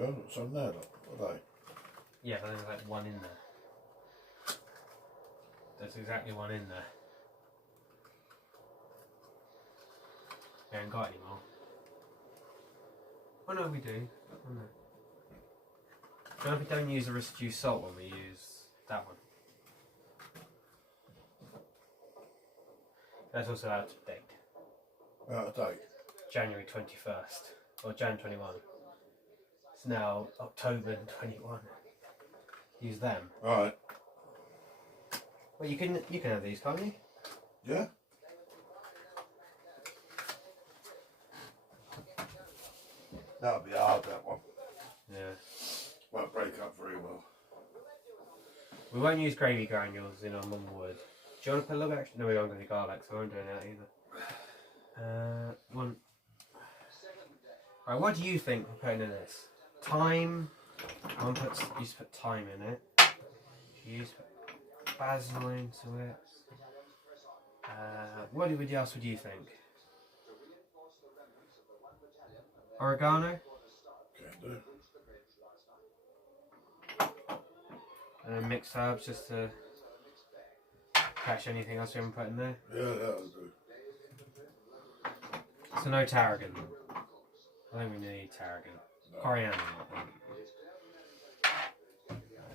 Yeah, I've got some there, look. What are they? Yeah, but there's like one in there. There's exactly one in there. We haven't got any more. Oh no, we do. Oh no. No, we don't use the residue salt when we use that one. That's also out of date. Out of date? January 21st. Or Jan 21. It's now October 21. Use them. Right. Well, you can have these, can't you? Yeah? That'll be hard, that one. Yeah. Won't break up very well. We won't use gravy granules in our mum would. Do you want to put a little bit extra? No, we don't have any garlic, so I won't do that either. One. Right, what do you think we're putting in this? Thyme. I want to used to put thyme in it. You used to put basil into it. What else would you think? Oregano? Can do. And then mixed herbs just to catch anything else we haven't put in there. Yeah, that'll do. So no tarragon. I think we need tarragon. No. Coriander.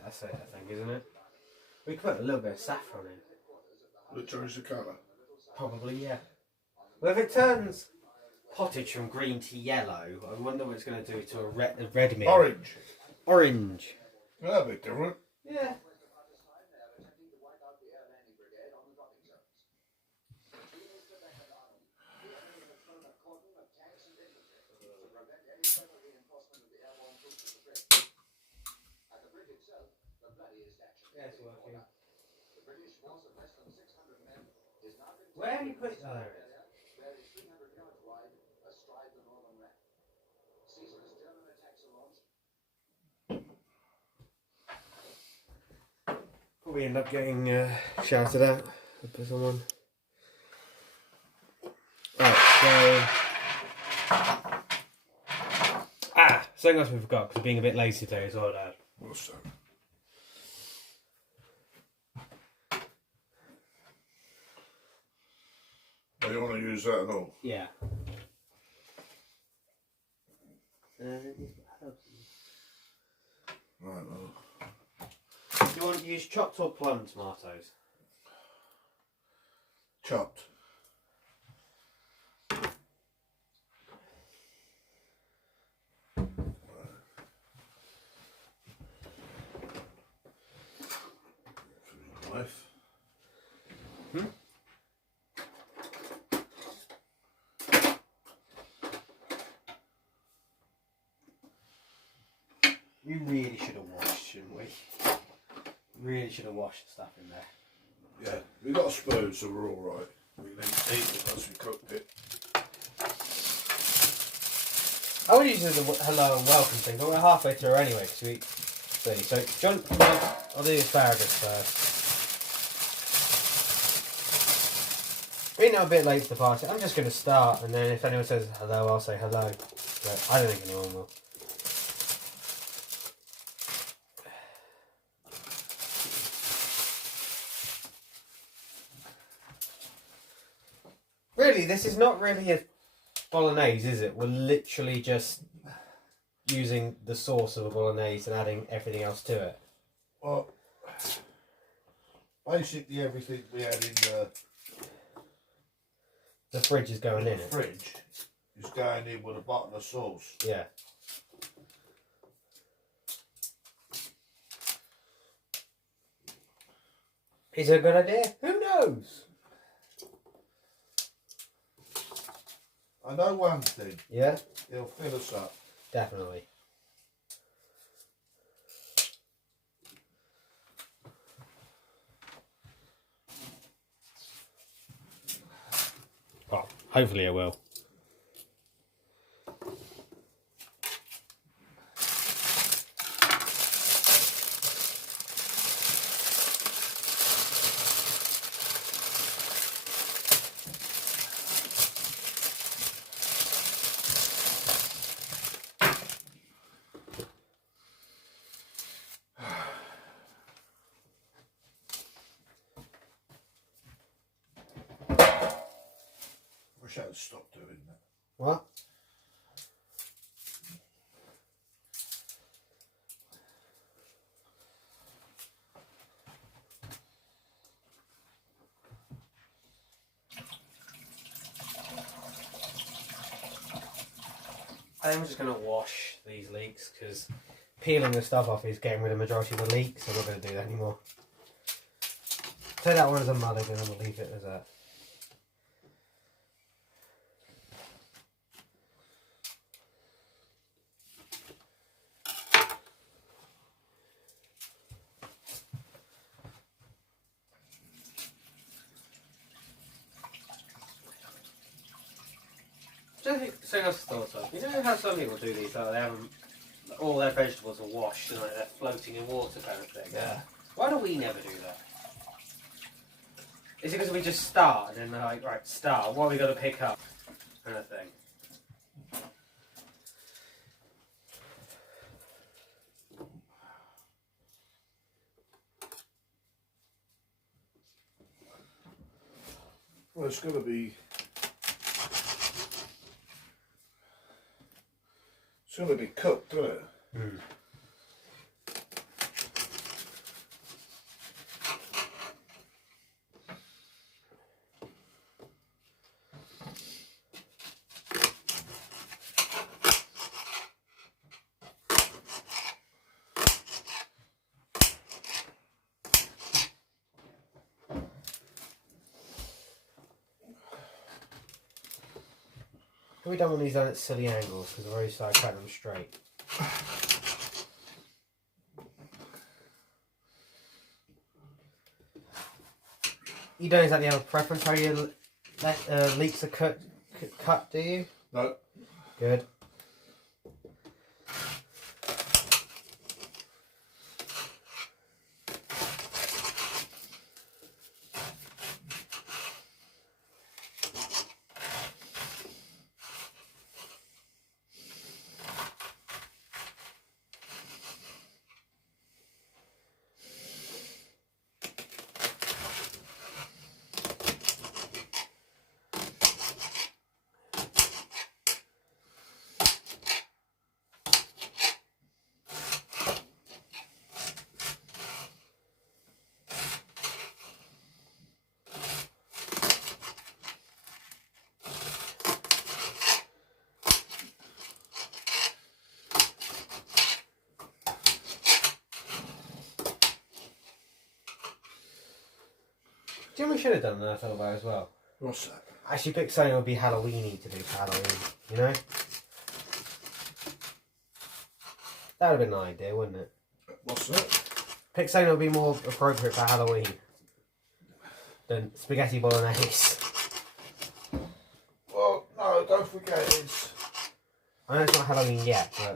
That's it, I think, isn't it? We could put a little bit of saffron in. Will it change the colour? Probably, yeah. Well, if it turns pottage from green to yellow, I wonder what it's going to do to a red meat. Orange. Orange. That'll be different. Yeah. That's working. Where have you put it? Oh, there it is. Probably end up getting shouted at by someone. Right, so... something else we forgot, because we're being a bit lazy today as well, Dad. What's that? Do you want to use that at all? Yeah. Right, well. Do you want to use chopped or plum tomatoes? Chopped. Knife. We really should have washed, shouldn't we? Really should have washed the stuff in there. Yeah, we got a spoon, so we're all right. We can eat it once we cooked it. I would use the hello and welcome thing, but we're halfway through anyway, because we see. So, John, I'll do the asparagus first. We're now a bit late to the party. I'm just going to start, and then if anyone says hello, I'll say hello. But I don't think anyone will. Really, this is not really a bolognese, is it? We're literally just using the sauce of a bolognese and adding everything else to it. Well, basically everything we had in the fridge is going in it. The fridge is going in with a bottle of sauce. Yeah. Is it a good idea? Who knows? I know one thing. Yeah? It'll fill us up. Definitely. Oh, hopefully it will. wish I'd stopped doing that. What? I think I'm just going to wash these leeks because peeling the stuff off is getting rid of the majority of the leeks, so I'm not going to do that anymore. Take that one as a mulligan and we'll leave it as that. So I thought of. You know how some people do these, like they have all their vegetables are washed and like they're floating in water kind of thing? Yeah. Why do we never do that? Is it because we just start and then they're like, right, start, what have we got to pick up? Kind of thing. Well, it's going to be. It's going to be cooked, isn't it? Mm. We don't want these done at silly angles because I've already started cutting them straight. You don't exactly have a preference how your leeks are cut, do you? No. Good. Do you know what we should have done that I thought about as well? What's that? Actually pick something that would be Halloweeny to do for Halloween, you know? That would have been an idea, wouldn't it? What's that? Pick something that would be more appropriate for Halloween than spaghetti bolognese. Well, no, don't forget it's. I know it's not Halloween yet, but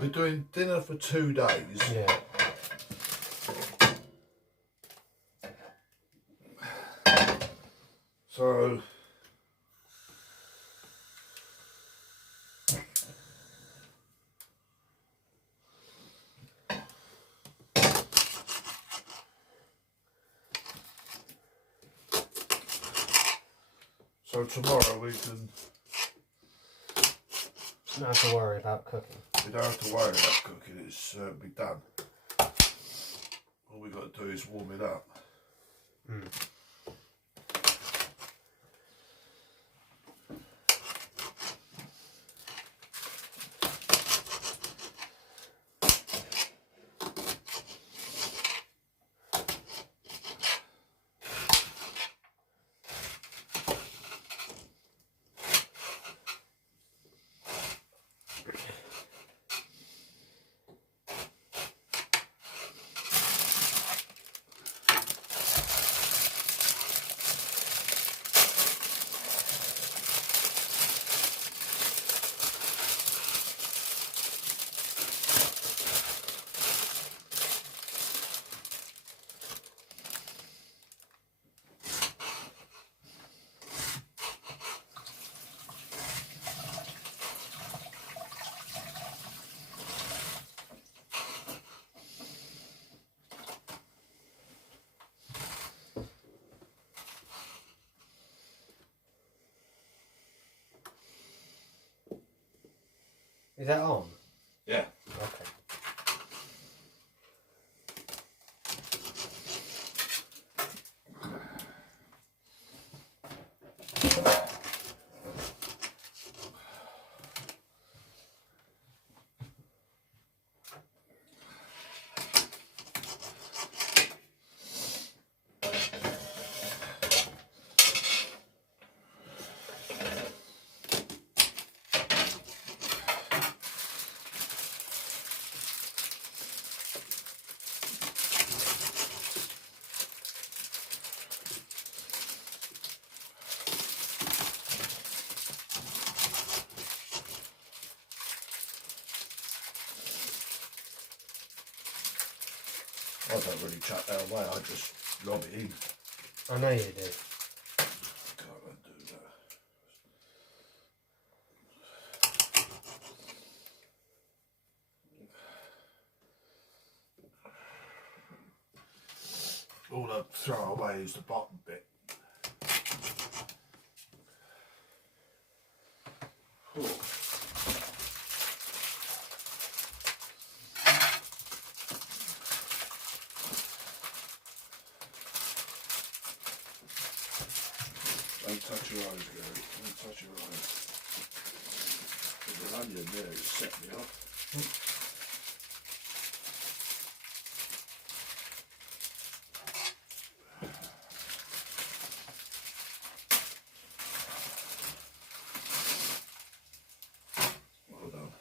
we're doing dinner for 2 days. yeah. So tomorrow we can. Not have to worry about cooking. We don't have to worry about cooking. It's be done. All we got to do is warm it up. Mm. Is that on? Yeah. Okay. I don't really chuck that away, I just lob it in. I know you do. Can't undo that. All I throw away is the bottom bit. Oh. Don't touch your eyes, Gary. Don't touch your eyes. There's an onion there, it set me off. Well done.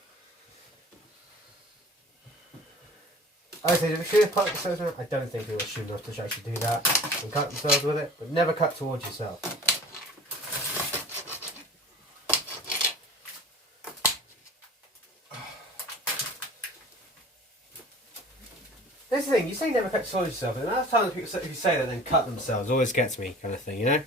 I said, if we should have cut themselves with it, I don't think people should enough to actually do that and cut themselves with it, but never cut towards yourself. That's the thing, you say never cut towards yourself, and the last time people who say that then cut themselves always gets me, kind of thing, you know?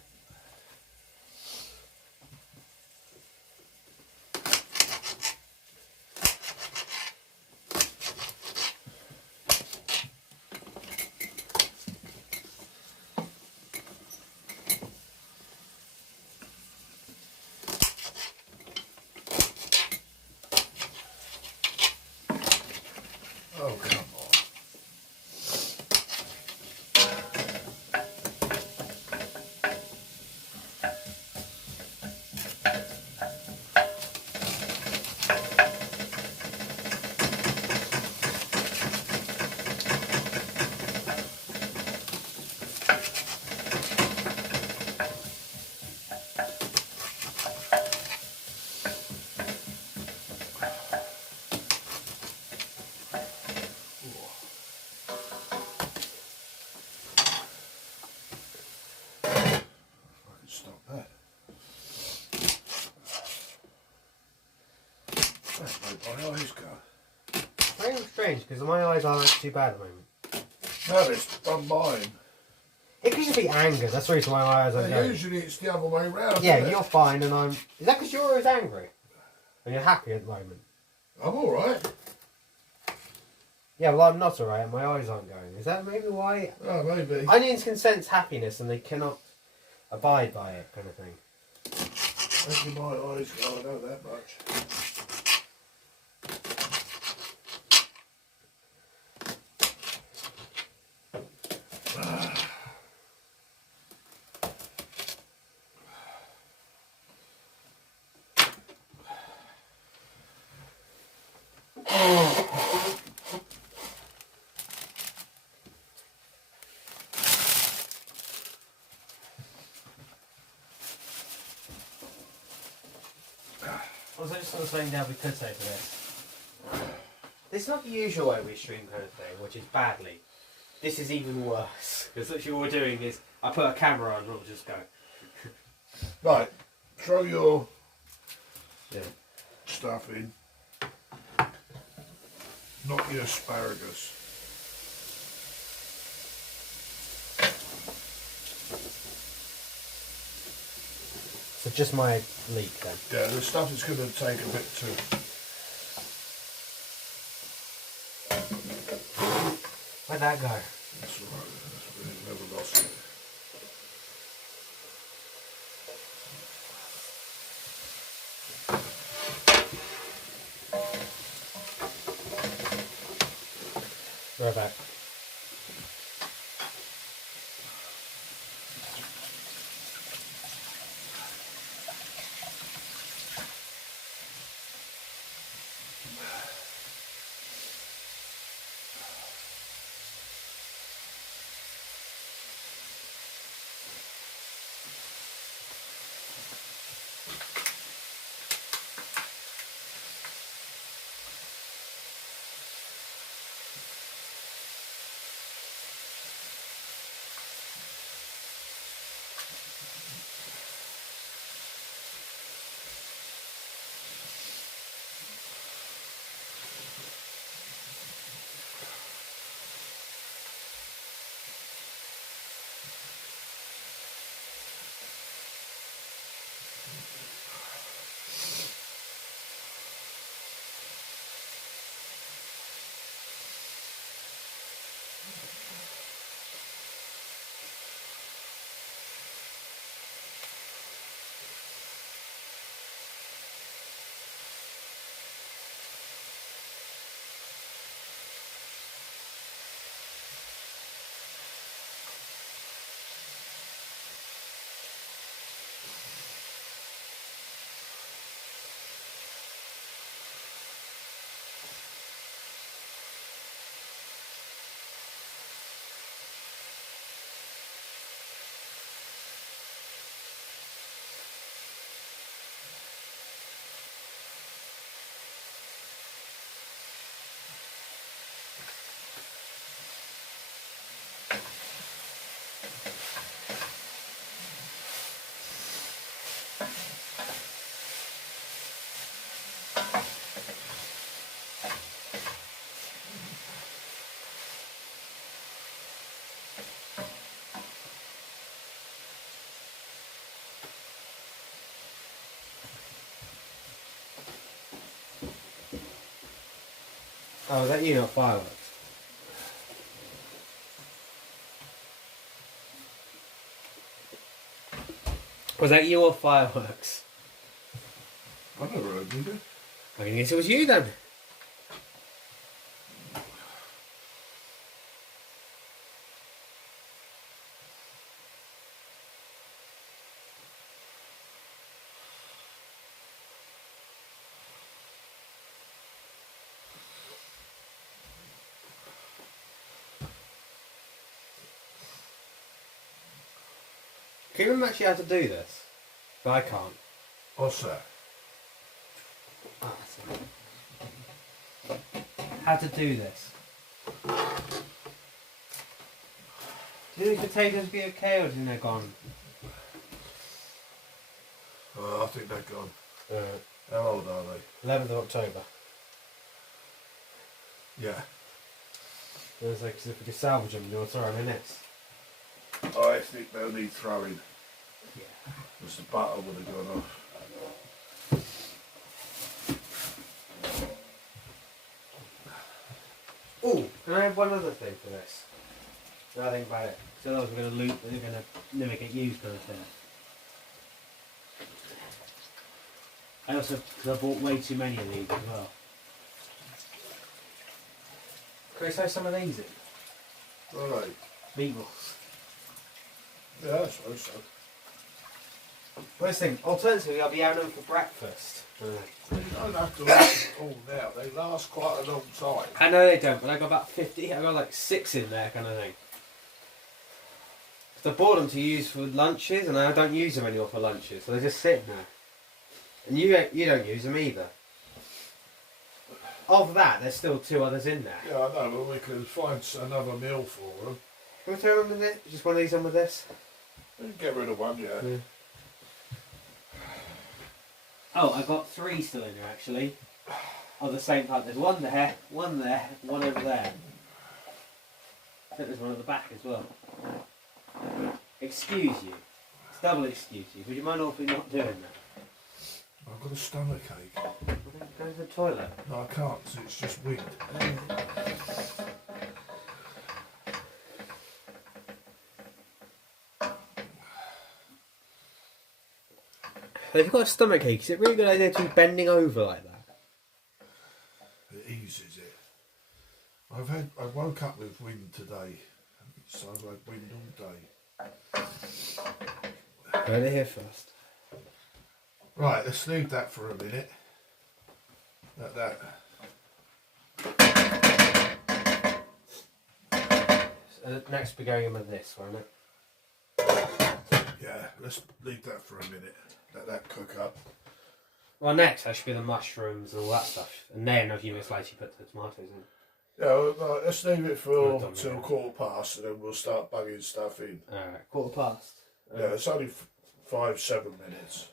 Oh, come on. Stop that. That's made my eyes go. Very strange, because my eyes aren't too bad at the moment. No, it's done mine. It could just be anger, that's the reason why my eyes aren't going. Usually it's the other way round. Yeah, isn't it? you're fine and I'm... Is that because you're always angry? And you're happy at the moment? I'm alright. Yeah, well I'm not alright and my eyes aren't going. Is that maybe why... Oh, maybe. Onions can sense happiness and they cannot abide by it, kind of thing. Maybe my eyes go, I know that much. Also, just on the same down we could say for this. This is not the usual way we stream kind of thing, which is badly. This is even worse. Because literally all we're doing is, I put a camera on and it'll just go. Right, throw your Yeah. stuff in. Not your asparagus. So just my leek then. Yeah, the stuff is going to take a bit too. Where'd that go? That's alright, we never lost it. Right back. Oh, is that you, not fireworks? Was that you or fireworks? I never heard you. I can guess it was you then. Can you remember actually how to do this? But I can't. What's that? Oh, that's it. How to do this? Do you think potatoes be okay, or do you think they're gone? I think they're gone. How old are they? 11th of October. Yeah. It was like, 'cause if we could salvage them, you'll throw them in this. I think they'll need throwing. Yeah. Because the butter would have gone off. Oh, can I have one other thing for this? Now I think about it. So otherwise we're going to loop, they're going to never get used kind of thing. I also, because I bought way too many of these as well. Can we throw some of these in? Right. Meatballs. Yeah, I suppose so. What do you think? Alternatively, I'll be having them for breakfast. You don't have to last all now. They last quite a long time. I know they don't, but I got about 50, I got like 6 in there kind of thing. I bought them to use for lunches, and I don't use them anymore for lunches, so they're just sitting there. And you don't use them either. Of that, there's still 2 others in there. Yeah, I know, but we could find another meal for them. Can we throw them in this? Just one of these on with this? We can get rid of one, yeah. Oh, I got 3 still in there actually. Of the same type. There's one there, one over there. I think there's one at the back as well. Excuse you. It's double excuse you. Would you mind awfully not doing that? I've got a stomachache. Well, then go to the toilet. No, I can't, 'cause it's just wind. If you've got a stomach ache, is it a really good idea to be bending over like that? It eases it. I woke up with wind today, so I've had wind all day. Heard it here first. Right, let's leave that for a minute. That. Next we're going in with this, won't it? Yeah, let's leave that for a minute. Let that cook up. Well, next that should be the mushrooms and all that stuff, and then a few minutes later you put the tomatoes in. Yeah, well, right, let's leave it for Done, till yeah. 1:15, and then we'll start bugging stuff in. Alright, 1:15. Yeah, it's only 5-7 minutes.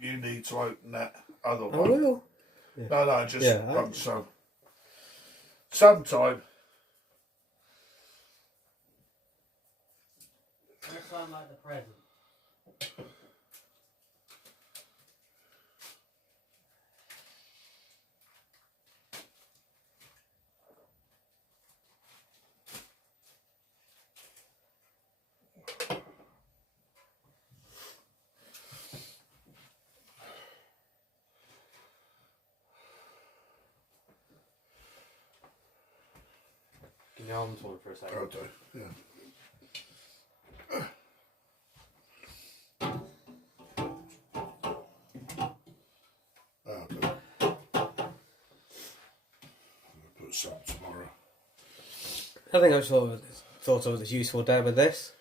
You need to open that other I one. will. No, just Yeah, sometime. Next time like the present. Give me arms one for a second. Okay, yeah. Okay. I'll put some tomorrow. I think I thought of it as useful there with this.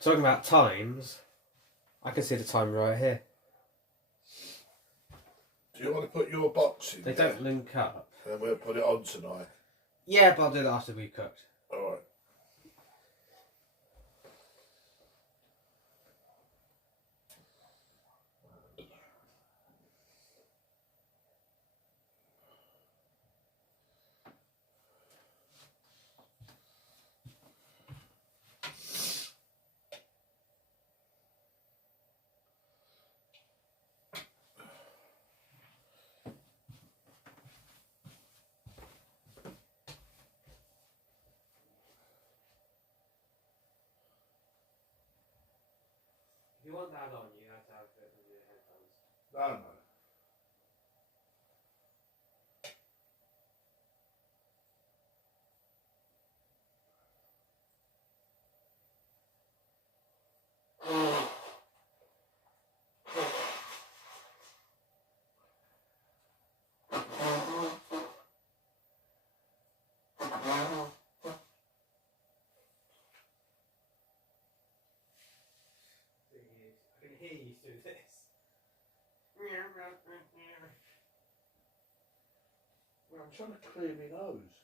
Talking about times, I can see the time right here. Do you want to put your box in They there? don't link up. And then we'll put it on tonight. Yeah, but I'll do that after we've cooked. Alright. If you want that on, you have to have it with your headphones. No. I can hear you through this. Well, I'm trying to clear my nose.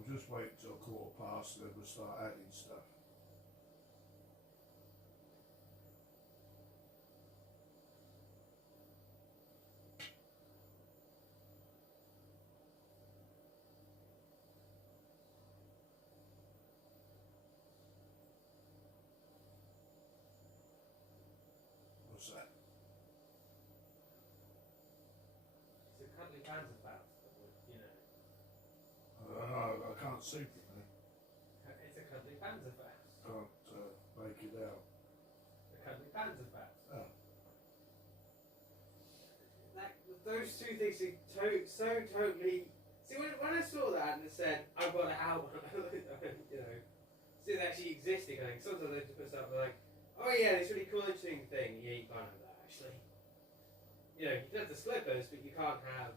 I'll just wait till 1:15 and then we'll start adding stuff. What's that? It's a cuddly Panzerfaust that would, you know. I can't see from there. It's a cuddly Panzerfaust. Can't make it out. A cuddly Panzerfaust. Oh. Like, those two things are so totally. See, when I saw that and it said, I've got an album, you know, see it actually existing, I think sometimes they just put stuff like, oh yeah, this really cool, interesting thing. Yeah, you can't have that actually. You know, you can have the slippers, but you can't have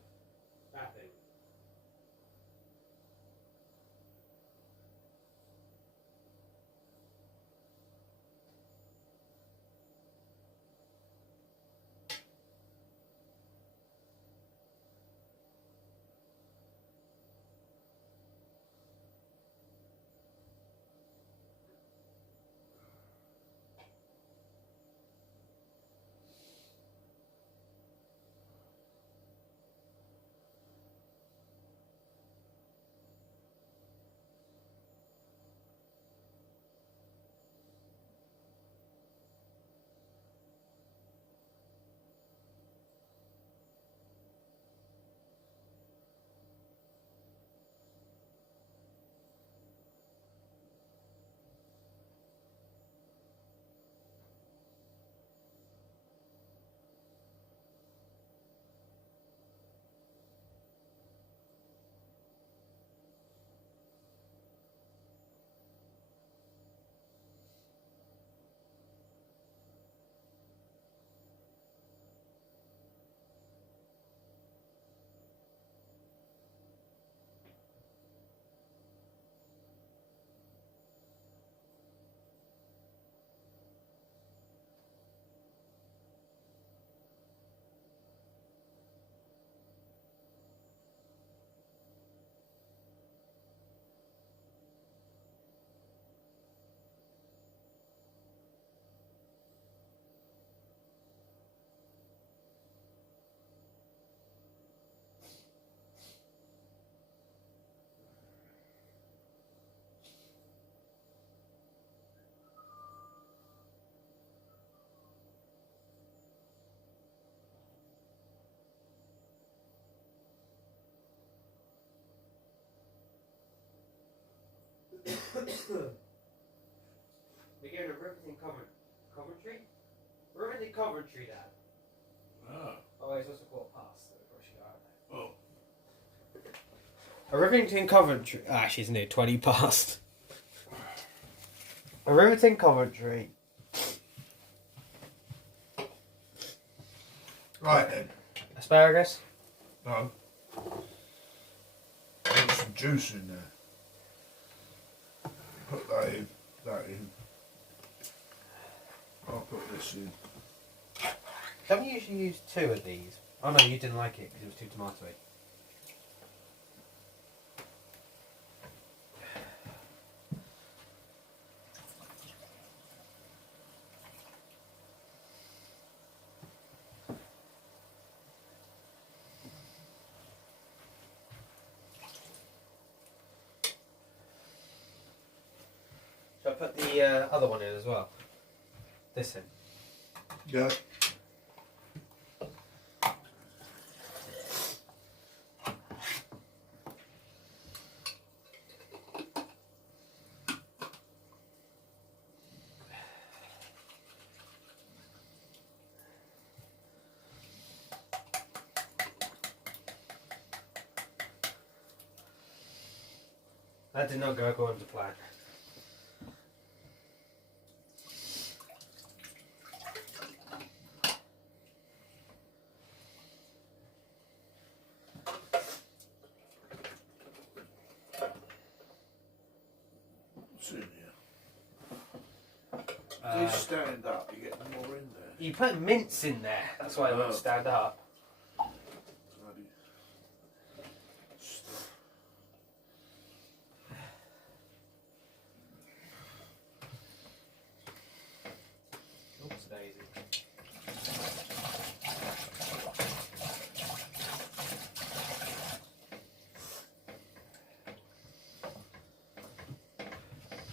that thing. We're going to Riverton Coventry? Riverton Coventry, Dad. Ah. Oh, it's also called past, so we probably should go out there. Oh. A Rivington Coventry. Actually, it's near 20 past. A Rivington Coventry. Right then. Asparagus? No. Put some juice in there. Put that in. I'll put this in. Don't you usually use 2 of these? Oh no, you didn't like it because it was too tomatoey. Shall I put the other one in as well? This in? Yeah. That did not go according to plan. What's in here? If you stand up, you get more in there. You put mince in there. That's why I won't stand up. Bloody stuff.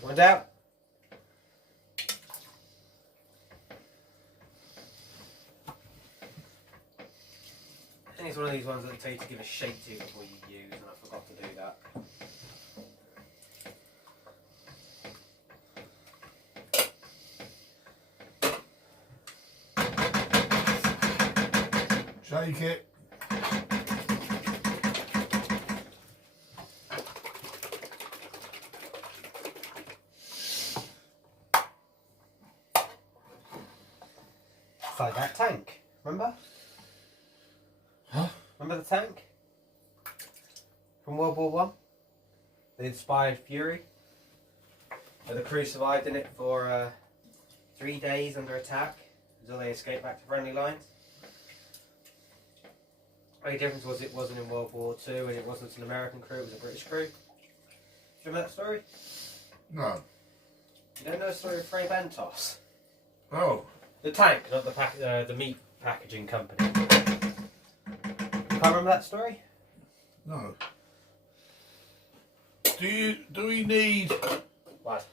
One down. I think it's one of these ones that tell you to give a shape to before you use, and I forgot to do that. Shake it. It's like that tank, remember? Huh? Remember the tank? From World War One? The inspired Fury? Where the crew survived in it for 3 days under attack until they escaped back to friendly lines. The only difference was it wasn't in World War Two and it wasn't an American crew, it was a British crew. Do you remember that story? No. You don't know the story of Fray Bentos? Oh. The tank, not the meat packaging company. You can't remember that story? No. Do we need... What?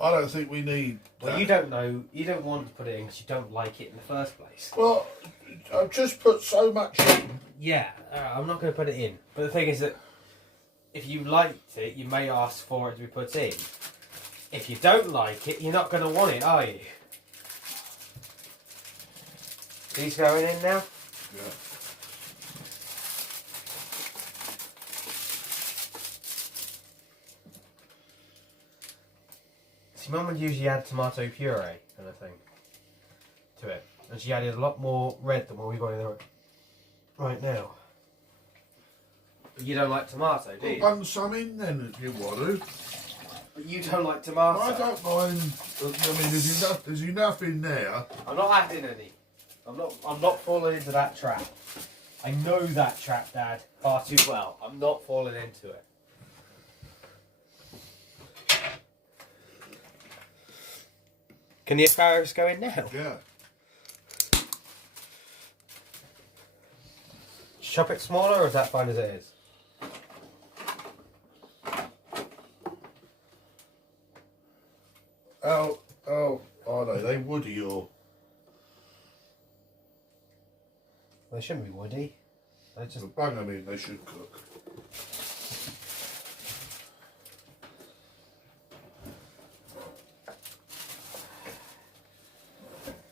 I don't think we need... Well, you don't know, you don't want to put it in because you don't like it in the first place. Well, I've just put so much in. Yeah, I'm not going to put it in. But the thing is that if you liked it, you may ask for it to be put in. If you don't like it, you're not going to want it, are you? These going in now? Yeah. See, Mum would usually add tomato puree kind of thing to it. And she added a lot more red than what we've got in there right now. But you don't like tomato, do you? Bung some in then if you want to. But you don't like tomato. I don't mind. I mean, there's enough in there. I'm not adding any. I'm not falling into that trap. I know that trap, Dad, far too well. I'm not falling into it. Can the asparagus go in now? Yeah. Chop it smaller, or is that fine as it is? Oh, are they woody or? They shouldn't be woody. They just... The bung them in, they should cook.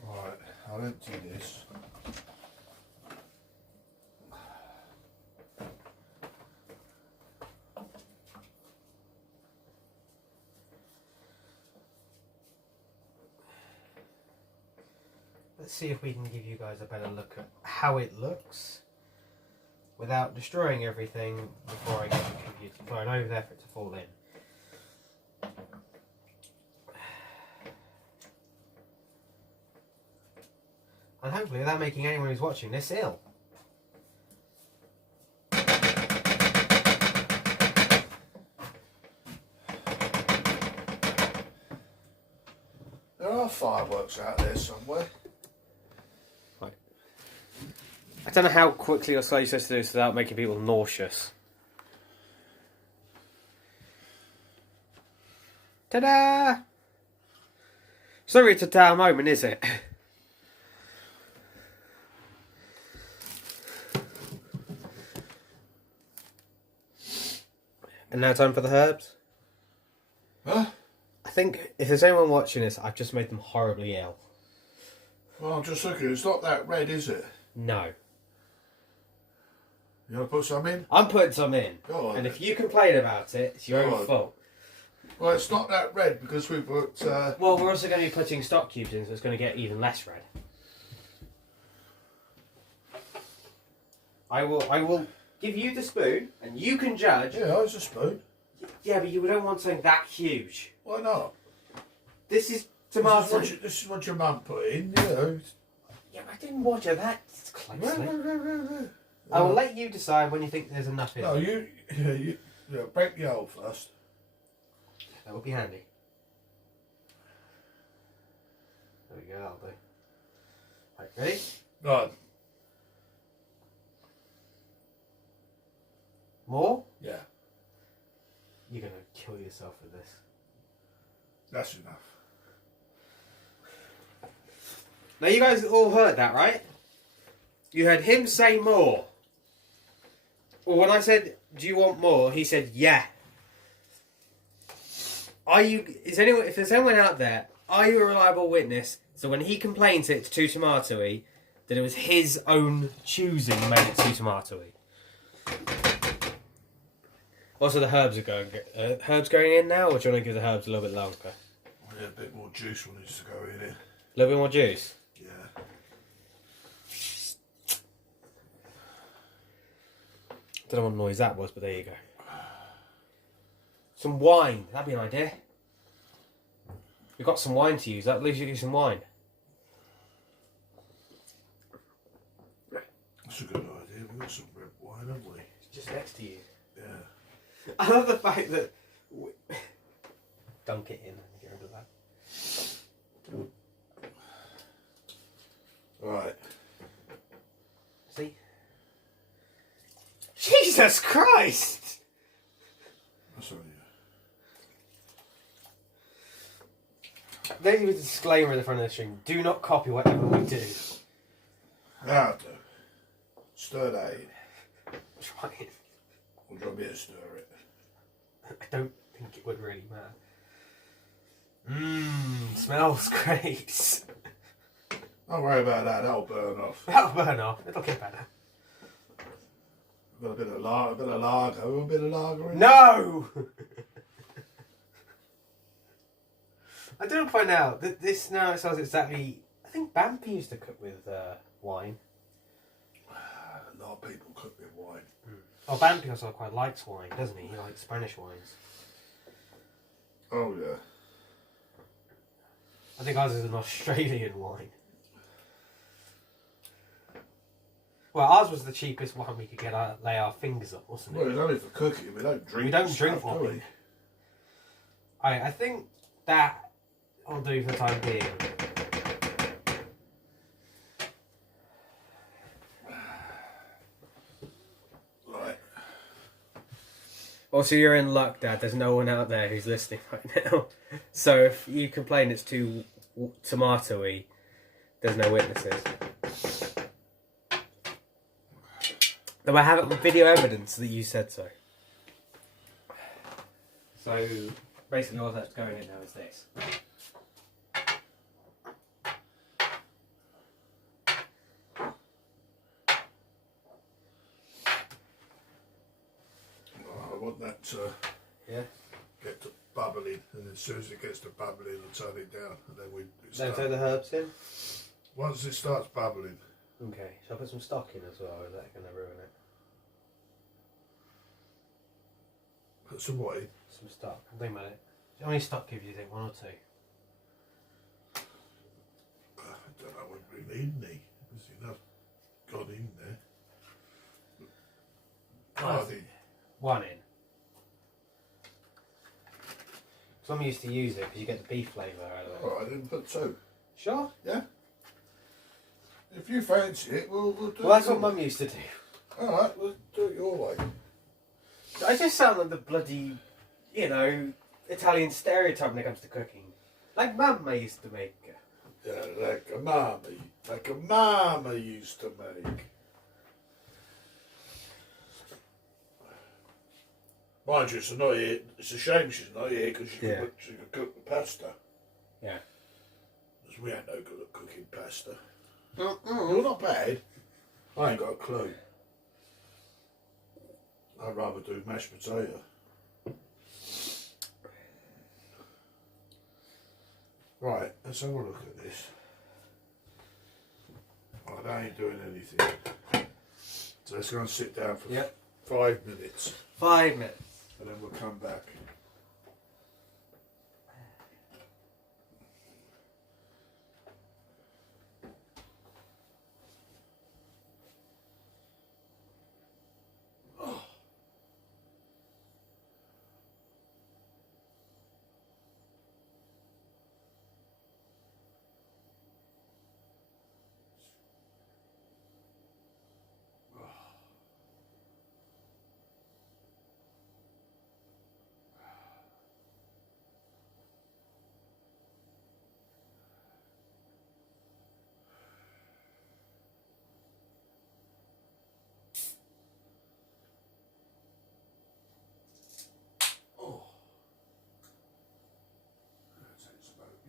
Right, I'll empty this. Let's see if we can give you guys a better look at how it looks without destroying everything before I get the computer thrown over there for it to fall in. And hopefully without making anyone who's watching this ill. There are fireworks out there somewhere. I don't know how quickly or slow you're supposed to do this without making people nauseous. Ta-da! It's not really a ta-da moment, is it? And now time for the herbs. Huh? I think if there's anyone watching this, I've just made them horribly ill. Well, I'm just looking. It's not that red, is it? No. You want to put some in? I'm putting some in. Go on. And if you complain about it, it's your Go own on. fault. Well, it's not that red because we put... Well, we're also going to be putting stock cubes in, so it's going to get even less red. I will give you the spoon, and you can judge. Yeah, there's a spoon. Yeah, but you don't want something that huge. Why not? This is tomato. This is what your mum put in, you know. Yeah, but I didn't watch it that closely. I will let you decide when you think there's enough in. No, you break the hole first. That would be handy. There we go, that'll do. Right, ready? Right. More? Yeah. You're going to kill yourself with this. That's enough. Now you guys all heard that, right? You heard him say more. Well, when I said, "Do you want more?" he said, "Yeah." If there's anyone out there, are you a reliable witness? So when he complains it's too tomatoey, that it was his own choosing made it too tomatoey. Also, the herbs are going. Herbs going in now, or do you want to give the herbs a little bit longer? Yeah, a bit more juice needs to go in here. A little bit more juice. Yeah. Don't know what noise that was, but there you go. Some wine. That'd be an idea. We've got some wine to use. That leaves you to use some wine. That's a good idea. We've got some red wine, haven't we? It's just next to you. Yeah. I love the fact that... Dunk it in and get rid of that. Right. See? Jesus Christ! That's only There's a disclaimer at the front of the stream. Do not copy whatever we do. Now do. Stir that in. Try it. Or do you want me to stir it? I don't think it would really matter. Smells great. Don't worry about that, that'll burn off. That'll burn off. It'll get better. Got a bit of lager, a bit of lager in. No! I do want to point out that this now smells exactly... I think Bampi used to cook with wine. A lot of people cook with wine. Oh, Bampi also quite likes wine, doesn't he? He likes Spanish wines. Oh yeah. I think ours is an Australian wine. Well, ours was the cheapest one we could get lay our fingers on, wasn't it? Well, it's only for cooking. We don't drink. We don't drink stuff, wine. do we? I think that will do for the time being. Right. Also, you're in luck, Dad. There's no one out there who's listening right now. So if you complain it's too tomatoey, there's no witnesses. Though I have video evidence that you said so. So basically all that's going in now is this. I want that to get to bubbling, and as soon as it gets to bubbling, I'll turn it down, and then Then throw the herbs in. Once it starts bubbling. Okay, shall I put some stock in as well, or is that going to ruin it? Put some what in? Some stock. Think about it. How many stock cubes do you think? One or two? I don't know what we need any. There's enough gone in there. I think one in. So I'm used to use it because you get the beef flavour out of it. Alright, then put two. Sure? Yeah? If you fancy it, we'll do it. Well, that's what Mum used to do. Alright, we'll do it your way. I just sound like the bloody, Italian stereotype when it comes to cooking. Like Mama used to make. Yeah, like a mama used to make. Mind you, it's a shame she's not here because she could cook the pasta. Yeah. Because we ain't no good at cooking pasta. You're not bad. I ain't got a clue. I'd rather do mashed potato. Right, let's have a look at this. Right, I ain't doing anything. So let's go and sit down for 5 minutes. 5 minutes. And then we'll come back.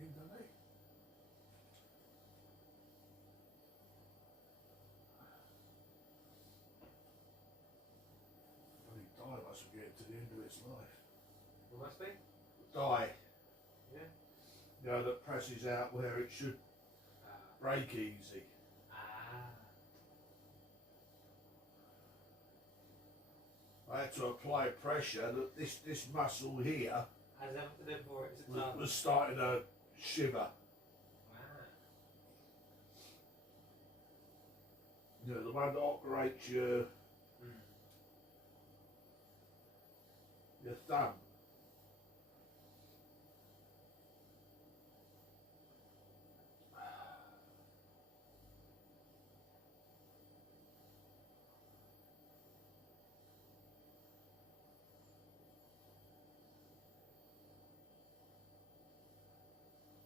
talking, doesn't he? Bloody die must be getting to the end of its life. It must be. Die. Yeah. You know, that presses out where it should break easy. I had to apply pressure that this muscle here Has everything in for it? Is it done? was starting to shiver. You know, the one that operates your thumb.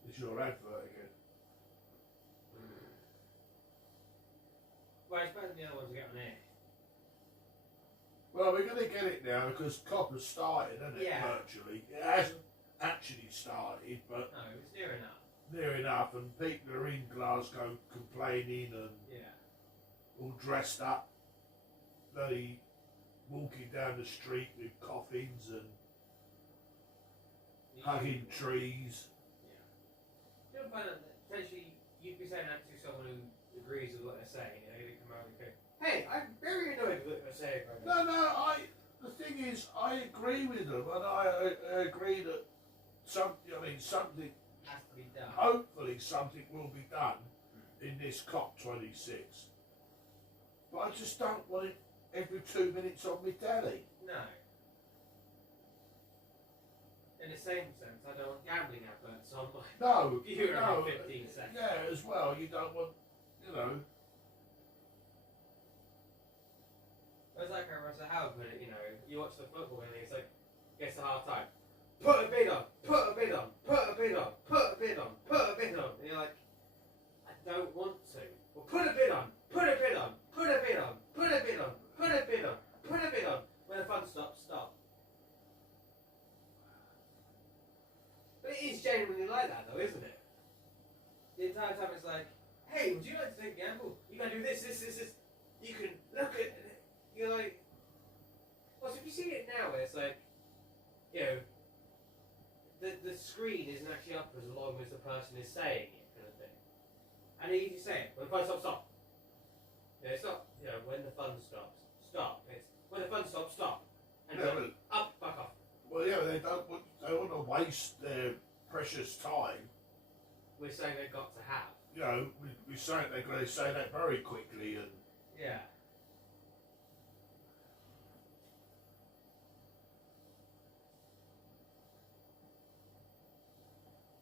It's your advert again. Well, it's better than the other ones to get on here. Well, we're going to get it now because copper's started, hasn't it? Yeah. Virtually. It hasn't actually started, but No, it was near enough. near enough. And people are in Glasgow complaining and all dressed up, bloody walking down the street with coffins and hugging trees. You don't find that potentially you'd be saying that to someone who agrees with what they're saying, you know, they come out and go, hey, I'm very annoyed with what you're saying right now. No, the thing is, I agree with them, and I agree that something Has to be done. hopefully something will be done in this COP26. But I just don't want it every 2 minutes on my telly. No. In the same sense, I don't want gambling adverts on my No, computer no, every 15 seconds. yeah, as well. You don't want, you know. It's like how Russell Howard put it, you know, you watch the football and it's like, gets to half time, put a bid on, put a bid on, put a bid on, put a bid on, put a bid on. And you're like, I don't want to. Well, put a bid on, put a bid on, put a bid on, put a bid on, put a bid on, put a bid on. When the fun stops, stop. But it is genuinely like that though, isn't it? The entire time it's like, hey, would you like to take a gamble? You can do this. You can look at it. You're like, well, so if you see it now, where it's like, you know, the screen isn't actually up as long as the person is saying it, kind of thing. And you just say it, when the fun stops, stop. You know, it's not, you know, when the fun stops, stop. It's when the fun stops, stop. And Yeah, then up, back off. Well, yeah, they don't want to waste their precious time. We're saying they've got to have. You know, we say they're going to say that very quickly, and Yeah.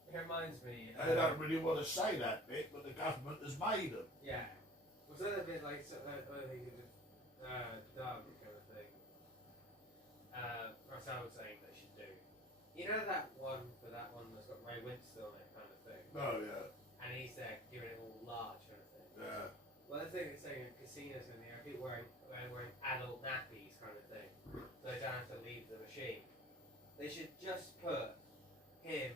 It reminds me. they don't really want to say that bit, but the government has made them. Yeah. Was that a bit like dumb kind of thing? Russell was saying they should do. You know that one for that one that's got Ray Winstone on it kind of thing? Oh, yeah. And he's there giving it all large kind of thing. Yeah. Well, the thing that's saying in casinos and there are people wearing adult nappies kind of thing. So they don't have to leave the machine. They should just put him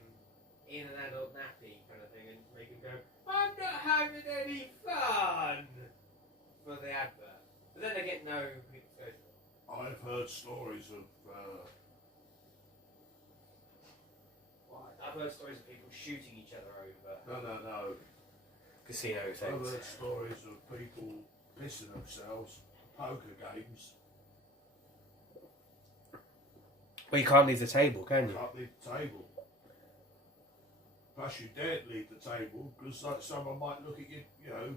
in an adult nappy kind of thing and make him go, I'm not having any fun for the advert. But then they get no people to go to them. I've heard stories of I've heard stories of people shooting each other over no. casino I've things. heard stories of people pissing themselves at poker games. Well, you can't leave the table, can you? Can't leave the table. Plus, you daren't leave the table because like someone might look at you, you know,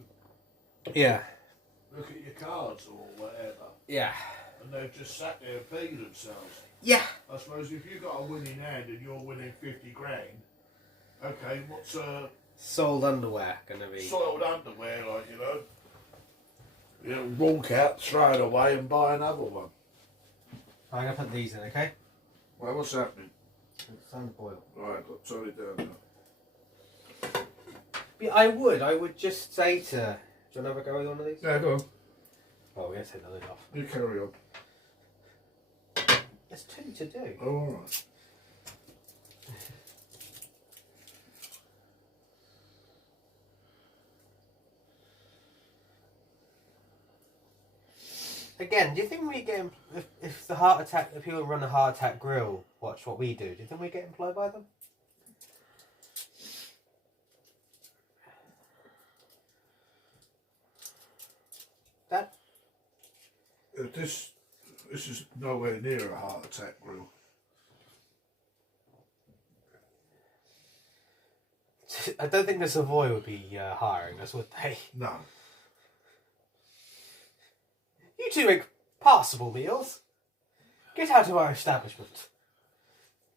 Yeah. look at your cards or whatever, Yeah. and they've just sat there and peed themselves. Yeah. I suppose if you've got a winning hand and you're winning 50 grand, okay, what's Sold underwear gonna be? soiled underwear like, you know? You know, walk out, throw it away and buy another one. I'm gonna put these in, okay? Well, what's happening? It's time to boil. Right, I've got to turn it down now. Yeah, I would just say to. Do you want to have a go with one of these? Yeah, go on. Oh, we're gonna take the lid off. You carry on. There's two to do. Oh, alright. Again, do you think we get if the heart attack, if people run a heart attack grill, watch what we do? Do you think we get employed by them? That This is nowhere near a heart attack grill. I don't think the Savoy would be hiring us, would they? No. You two make passable meals. Get out of our establishment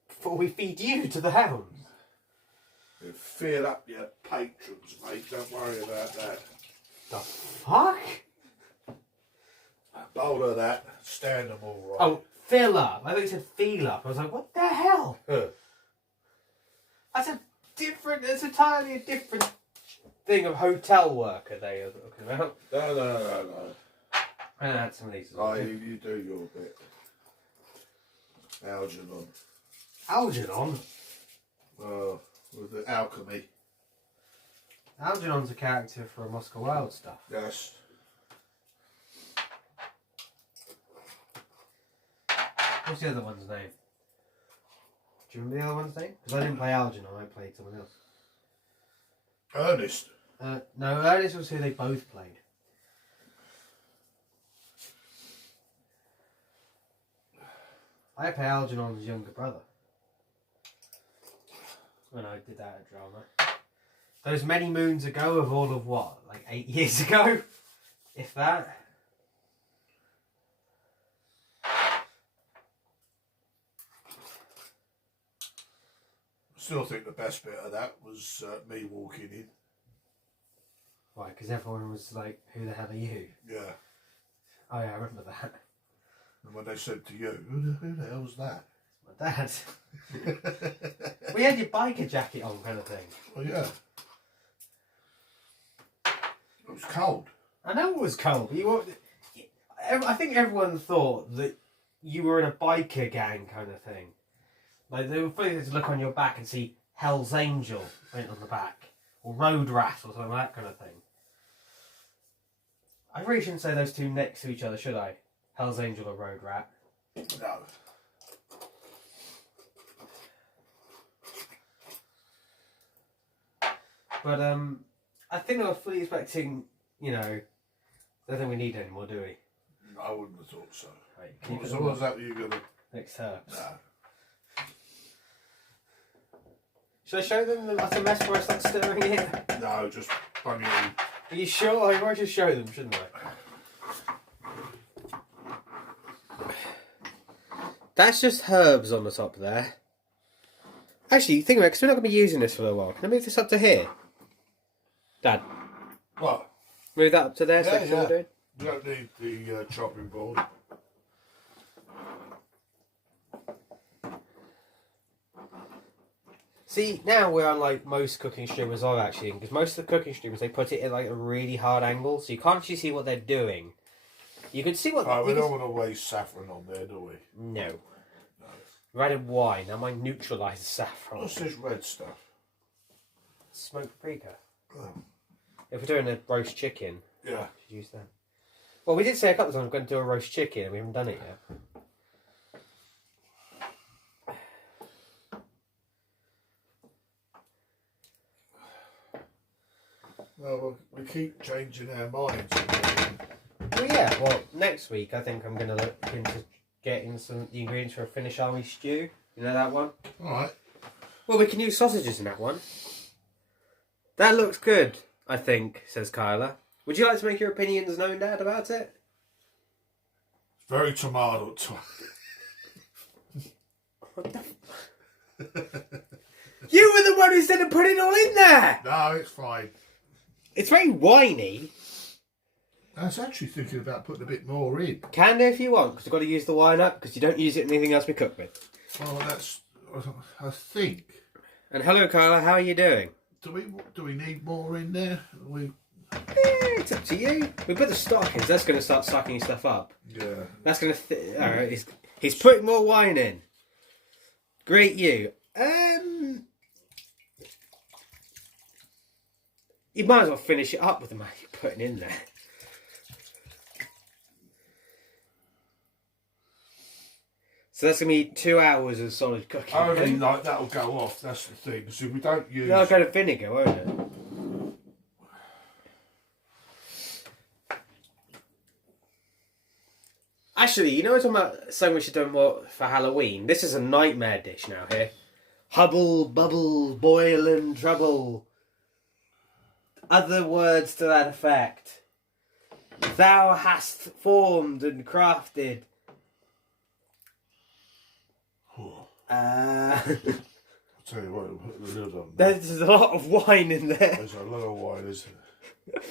before we feed you to the hounds. Fill up your patrons, mate. Don't worry about that. The fuck? Bowl of that. Stand them all right. Oh, fill up. I thought you said feel up. I was like, what the hell? That's a different. It's entirely a different thing of hotel worker they are talking about. No. I had some of these as Oh, well. you do your bit. Algernon. Algernon? Oh, with the alchemy. Algernon's a character for Moscow Wild stuff. Yes. What's the other one's name? Do you remember the other one's name? Because I didn't play Algernon, I played someone else. Ernest. No, Ernest was who they both played. I play Algernon's younger brother. When I did that at drama. Those many moons ago of all of what? Like 8 years ago? If that. Still think the best bit of that was me walking in. Why? Because everyone was like, who the hell are you? Yeah. Oh yeah, I remember that. And when they said to you, who the hell's that? My dad. We had your biker jacket on kind of thing. Oh yeah. It was cold. I know it was cold. But I think everyone thought that you were in a biker gang kind of thing. Like they were funny to look on your back and see Hell's Angel went on the back, or Road Rat, or something like that kind of thing. I really shouldn't say those two next to each other, should I? Hell's Angel or Road Rat? No. But I think I was fully expecting, I don't think we need any more, do we? I wouldn't have thought so. Right, So what was that you going to... Next herbs. No. Should I show them the utter mess before I start stirring it? No, just bung it in. Are you sure? I might just show them, shouldn't I? That's just herbs on the top there. Actually, think about it, because we're not going to be using this for a while. Can I move this up to here? Dad, What? move that up to there, Yeah, section yeah. we're doing. You don't need the chopping board. See, now we're on like most cooking streamers are actually, because most of the cooking streamers, they put it at like a really hard angle, so you can't actually see what they're doing. You can see what... We don't want to waste saffron on there, do we? No. No. Red and wine, that might neutralise the saffron. What's this red stuff? Smoked paprika. Oh. If we're doing a roast chicken, Yeah. we should use that. Well, we did say a couple of times we're going to do a roast chicken, and we haven't done it yet. Well, we keep changing our minds. Well, yeah, well, next week I think I'm going to look into getting the ingredients for a Finnish army stew. You know that one? Alright. Well, we can use sausages in that one. That looks good, I think, says Kyla. Would you like to make your opinions known, Dad, about it? Very tomato. What the You were the one who said to put it all in there! No, it's fine. It's very whiny. I was actually thinking about putting a bit more in. Can do if you want, because you've got to use the wine up, because you don't use it in anything else we cook with. Well, that's... I think... And hello, Kyla, how are you doing? Do we need more in there? It's up to you. We put the stock in, so that's going to start sucking stuff up. Yeah. That's going to... Alright, he's putting more wine in. Great you. You might as well finish it up with the amount you're putting in there. So that's going to be 2 hours of solid cooking. Only like that'll go off, that's the thing. So we don't use... That'll go to vinegar, won't it? Actually, you know what I'm talking about something we should do more for Halloween? This is a nightmare dish now here. Hubble, bubble, boil and trouble. Other words to that effect. Thou hast formed and crafted. I'll tell you what, I'll put the lid on. There's a lot of wine in there. There's a lot of wine, isn't there?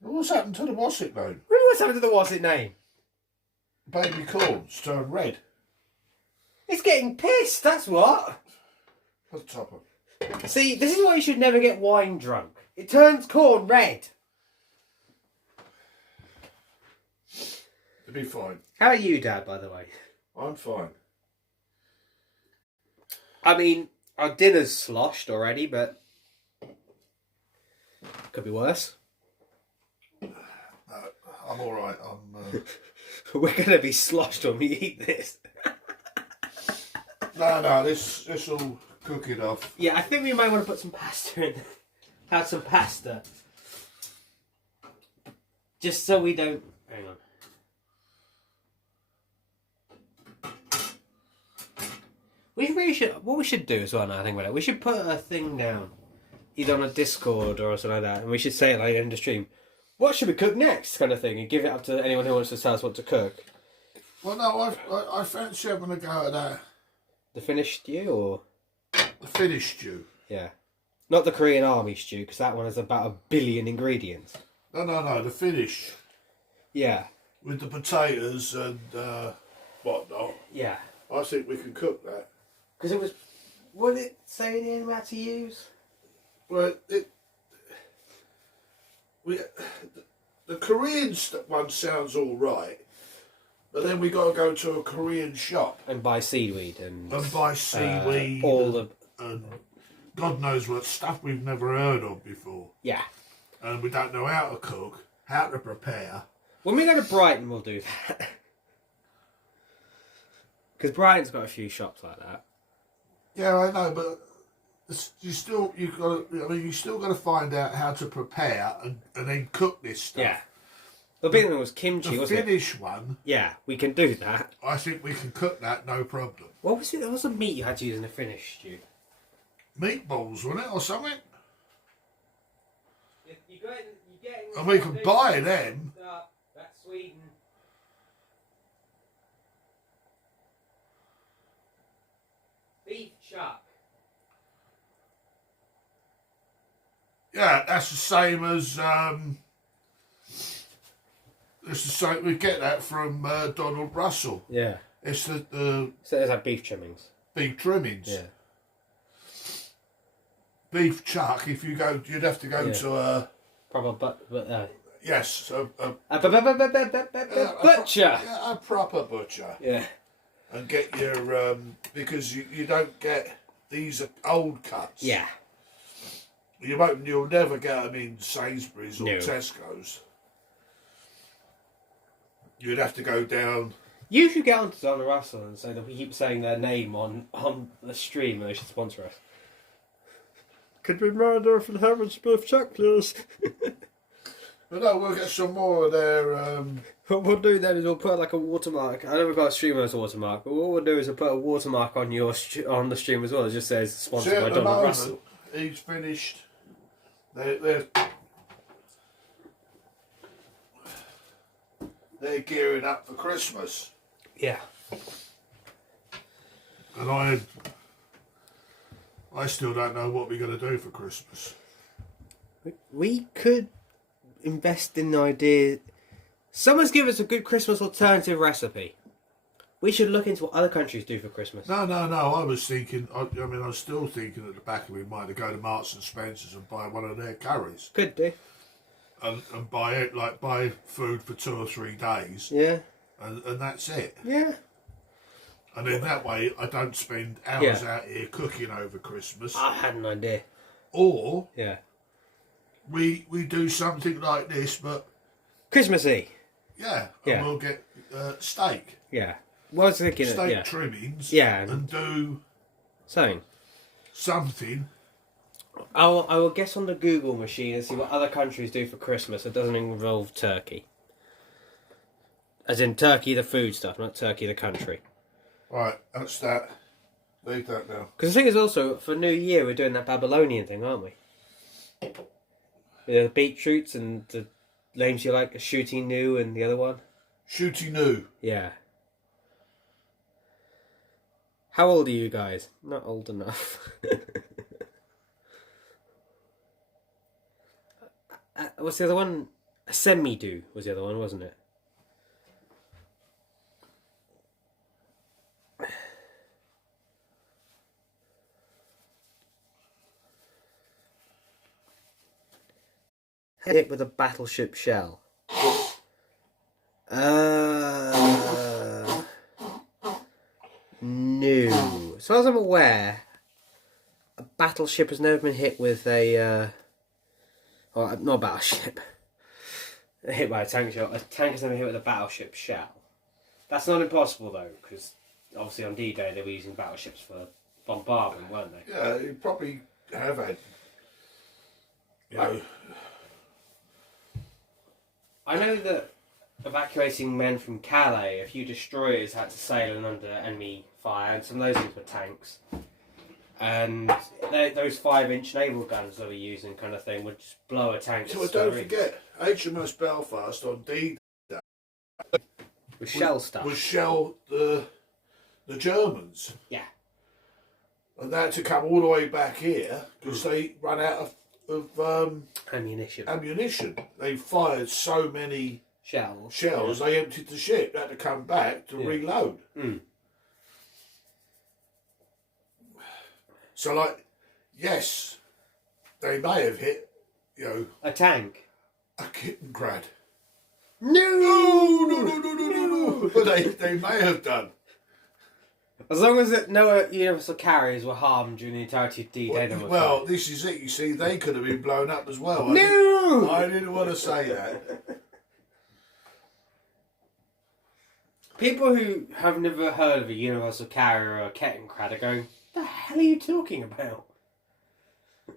What's happened to the what's it name? Really, what's happened to the what's it name? Baby corn's turned red. It's getting pissed, that's what. Put the top on. See, this is why you should never get wine drunk. It turns corn red. It'll be fine. How are you, Dad, by the way? I'm fine. I mean, our dinner's sloshed already, but could be worse. I'm all right. We're going to be sloshed when we eat this. No, this will cook it off. Yeah, I think we might want to put some pasta in. Have some pasta. Just so we don't... Hang on. We really should... What we should do as well now, I think about it, we should put a thing down. Either on a Discord or something like that. And we should say it like in the stream. What should we cook next? Kind of thing. And give it up to anyone who wants to tell us what to cook. Well, no, I fancy having a go at that. The Finnish stew or... The Finnish stew. Yeah. Not the Korean army stew, because that one has about 1 billion ingredients. No, the Finnish. Yeah. With the potatoes and whatnot. Yeah. I think we can cook that. Because it was... What did it say in the end we had to use? Well, the Korean one sounds all right, but then we got to go to a Korean shop And buy seaweed and buy seaweed, and God knows what stuff we've never heard of before. Yeah. And we don't know how to cook, how to prepare. When we go to Brighton, we'll do that. Because Brighton's got a few shops like that. Yeah, I know, but you still got to find out how to prepare and then cook this stuff. Yeah. The big one was kimchi, The wasn't it? Finnish one, Yeah, we can do that. I think we can cook that, no problem. What was it? There was a meat you had to use in the Finnish stew. Meatballs, wasn't it, or something? You get And we can buy them. That's Sweden. Beef chuck. Yeah, that's the same as it's the same. We get that from Donald Russell. Yeah. It's the So there's like beef trimmings. beef trimmings. Yeah. Beef chuck. If you go, you'd have to go to a Proper yes, a butcher. A proper butcher. Yeah. And get your because you don't get these old cuts. Yeah. You'll never get them in Sainsbury's or No. Tesco's. You'd have to go down. You should get on to Donald Russell and say that we keep saying their name on the stream and they should sponsor us. Could we murder for the Harrods beef chuck, please? But no, we'll get some more of their. What we'll do then is we'll put like a watermark. I know we've got a stream as a watermark, but what we'll do is we'll put a watermark on on the stream as well. It just says sponsored See, by at the Donald moment, Russell. he's finished. They're gearing up for Christmas, Yeah. and I still don't know what we're going to do for Christmas. We could invest in the idea. Someone's given us a good Christmas alternative recipe. We should look into what other countries do for Christmas. No. I was thinking. I was still thinking at the back of my mind to go to Marks and Spencer's and buy one of their curries, Could do. and buy food for 2 or 3 days, Yeah. and that's it. Yeah. And then that way I don't spend hours out here cooking over Christmas. I had an idea. Or Yeah. we do something like this, but Christmassy. yeah, Yeah. and we'll get steak. Yeah. Well, I was thinking, steak trimmings, yeah, and do something. I will guess on the Google machine and see what other countries do for Christmas that doesn't involve turkey. As in Turkey, the food stuff, not Turkey, the country. Right, that's that. Leave that now. Because the thing is also, for New Year, we're doing that Babylonian thing, aren't we? The beetroots and the names you like, Shooty New and the other one. Shooty New. Yeah. How old are you guys? Not old enough. What's the other one? Semi-do was the other one, wasn't it? Hit with a battleship shell. No. As far as I'm aware, a battleship has never been hit with a... Or not a battleship. Hit by a tank shell. A tank has never hit with a battleship shell. That's not impossible though, because obviously on D-Day they were using battleships for bombardment, weren't they? Yeah, you probably have had. You know. I know that evacuating men from Calais, a few destroyers had to sail in under enemy fire, and some of those things were tanks. And those 5-inch naval guns they were using, kind of thing, would just blow a tank. So don't forget, HMS Belfast on D-Day with shell stuff. Was shell the Germans. Yeah. And they had to come all the way back here because they ran out of ammunition. They fired so many shells, they emptied the ship. They had to come back to reload. Mm. So, like, yes, they may have hit, a tank. A kitten crad. No! But they may have done. As long as no universal carriers were harmed during the entirety of D-Day. Well, this is it. You see, they could have been blown up as well. No! I didn't want to say that. People who have never heard of a universal carrier or a Kettenkrad are going, what the hell are you talking about?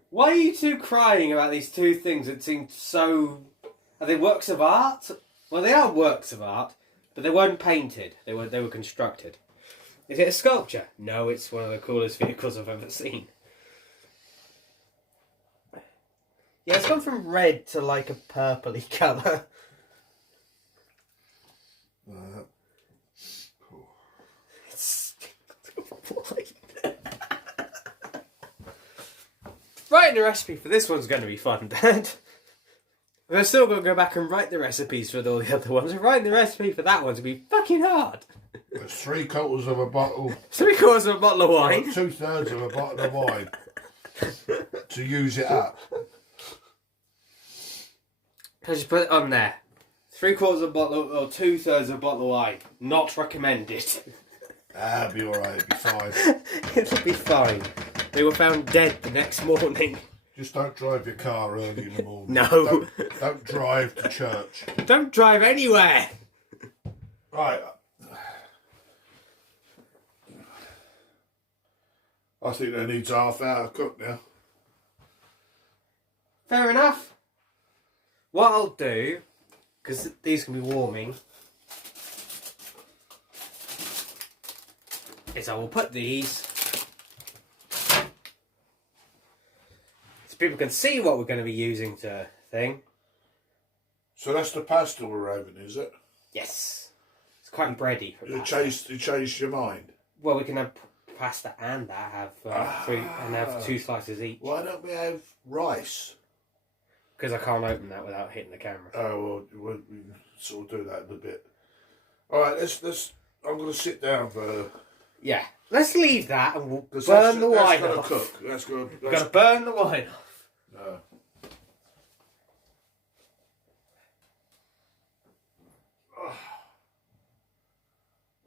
Why are you two crying about these two things that seem so... Are they works of art? Well, they are works of art, but they weren't painted. They were constructed. Is it a sculpture? No, it's one of the coolest vehicles I've ever seen. Yeah, it's gone from red to like a purpley colour. Cool. It's... Writing the recipe for this one's going to be fun, Dad. We're still going to go back and write the recipes for all the other ones. And writing the recipe for that one's going to be fucking hard. There's 3/4 of a bottle. 3/4 of a bottle of wine. 2/3 of a bottle of wine. To use it up. I'll just put it on there. 3/4 of a bottle or 2/3 of a bottle of wine. Not recommended. It'll be alright, it'll be fine. It'll be fine. They were found dead the next morning. Just don't drive your car early in the morning. No. Don't drive to church. Don't drive anywhere. Right. I think that needs half hour cook now. Fair enough. What I'll do, because these can be warming, is I will put these so people can see what we're going to be using to thing. So that's the pasta we're having, is it? Yes. It's quite bready for You pasta. changed your mind. Well, we can have pasta and that, have 2 slices each. Why don't we have rice? Because I can't open that without hitting the camera. Oh, well, we can sort of do that in a bit. Alright, let's. I'm going to sit down for. Yeah. Let's leave that and we'll burn the wine off. Cook. That's going to cook. We're going to burn the wine off. No.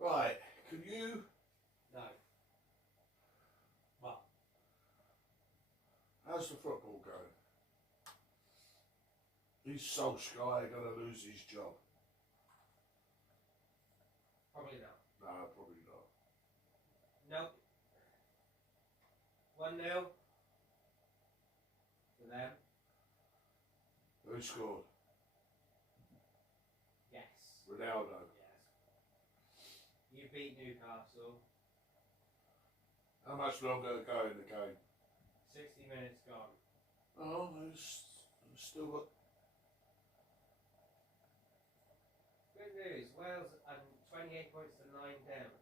Right, can you... No. What? How's the football going? Is Solskjaer going to lose his job? Probably not. No, probably not. Nope. 1-0 to them. Who scored? Yes. Ronaldo. Yes. You beat Newcastle. How much longer to go in the game? 60 minutes gone. Oh, there's still got... Good news. Wales and 28 points to 9 down.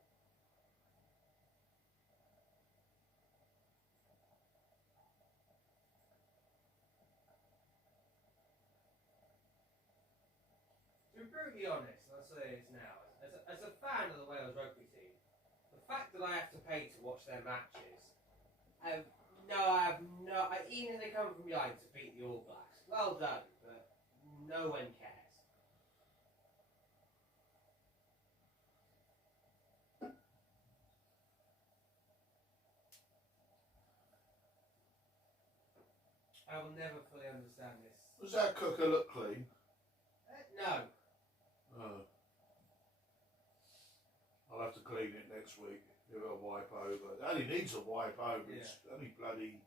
To be brutally honest, I'll say this now, as a fan of the Wales rugby team, the fact that I have to pay to watch their matches, even if they come from behind to beat the All Blacks, well done, but no one cares. I will never fully understand this. Does that cooker look clean? No. Oh. I'll have to clean it next week. Give it a wipe over. It only needs a wipe over. Yeah. It's only bloody...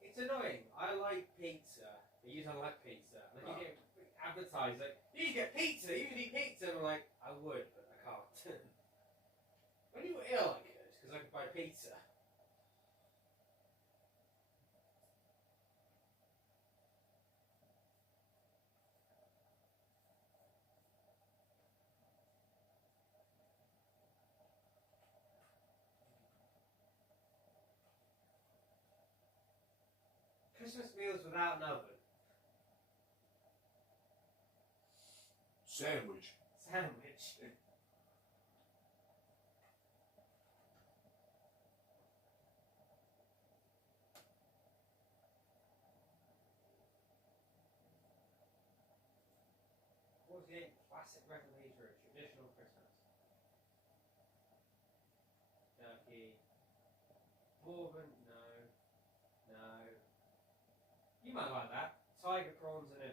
It's annoying. I like pizza. You don't like pizza. Like you get advertised like, you get pizza, you can eat pizza. And I'm like, I would, but I can't. When you were ill, I could, because I could buy pizza. Christmas meals without an oven. Sandwich. Sandwich. What's the classic recipe for a traditional Christmas? Turkey. Bourbon? No. No. You might like that. Tiger prawns and a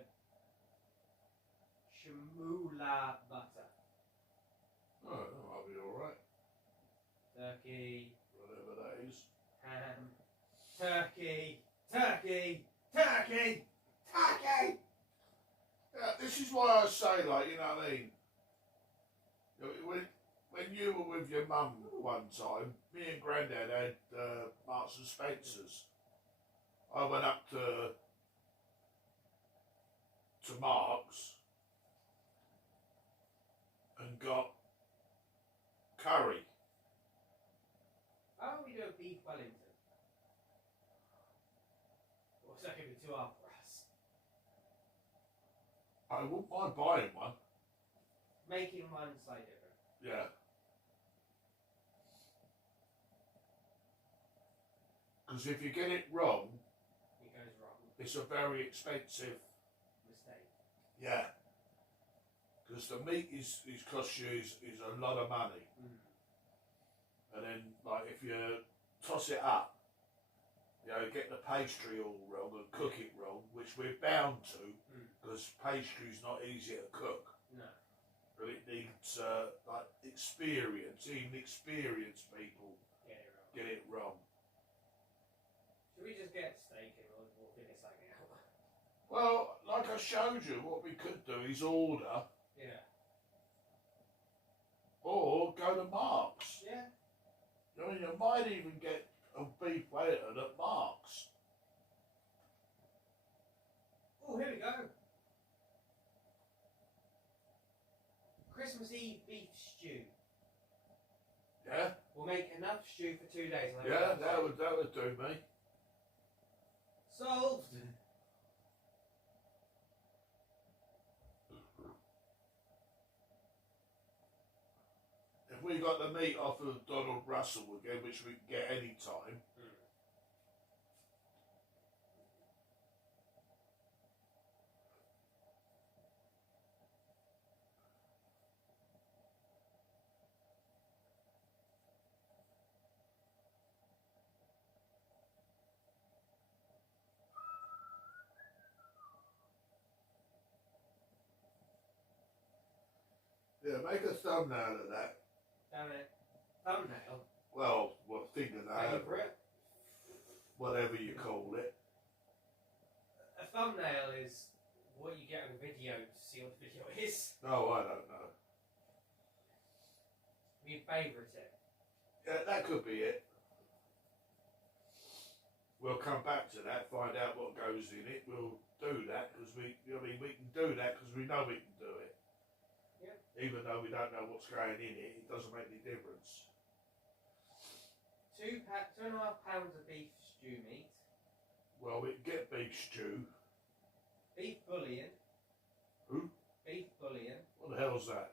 chamula butter. Oh, that might be alright. Turkey. Whatever that is. Ham. Turkey. Turkey. Turkey. Turkey! Yeah, this is why I say, like, you know what I mean? When you were with your mum one time, me and Grandad had Marks and Spencer's. I went up to Mark's and got curry. How about we do a beef Wellington? Or is that going to be too hard for us? I wouldn't mind buying one. Making one slightly different. Yeah. Because if you get it wrong, it goes wrong. It's a very expensive mistake. Yeah. Because the meat is cost you is a lot of money. Mm. And then, like, if you toss it up, you know, get the pastry all wrong and cook it wrong, which we're bound to, because pastry's not easy to cook. No. But it needs, like, experience. Even experienced people get it wrong. Should we just get steak and we'll figure something out? Well, like I showed you, what we could do is order. Yeah. Or go to Mark's. Yeah. I mean, you might even get a beef Wellington at Mark's. Oh, here we go. Christmas Eve beef stew. Yeah? We'll make enough stew for 2 days. Yeah, that would do me. Solved. If we got the meat off of Donald Russell again, which we can get any time. Yeah, make a thumbnail of that. Damn it. Thumbnail? Well, what thing of that? Favourite? Whatever you call it. A thumbnail is what you get on a video to see what the video is. No, I don't know. You favourite it. Yeah, that could be it. We'll come back to that, find out what goes in it. We'll do that because we can do that because we know we can do it. Yeah. Even though we don't know what's going in it, it doesn't make any difference. 2.5 pounds of beef stew meat. Well, we can get beef stew. Beef bouillon. Who? Beef bouillon. What the hell's that?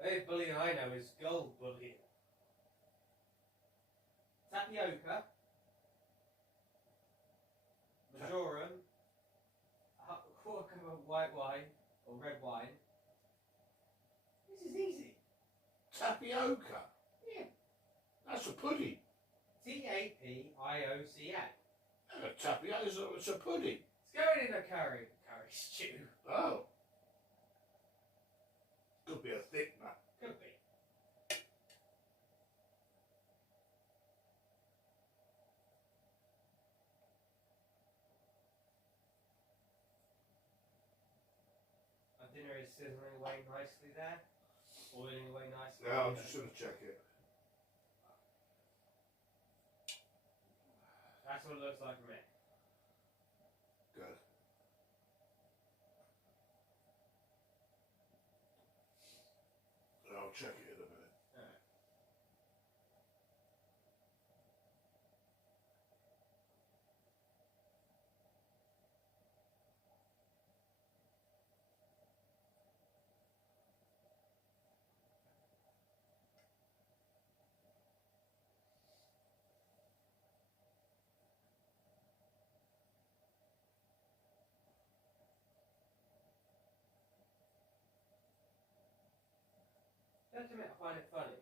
The only bouillon I know is gold bouillon. Tapioca. Majoram. A quarter cup of white wine or red wine. This is easy. Tapioca? Yeah. That's a pudding. Tapioca. Yeah, tapioca, it's a pudding. It's going in a curry stew. Oh. Could be a thick nut. Could be. Our dinner is sizzling away nicely there. Boiling away nicely. Yeah, I'm just going to check it. That's what it looks like for me. Good. I'll check it in a minute. Alright. I have to admit, I find it funny.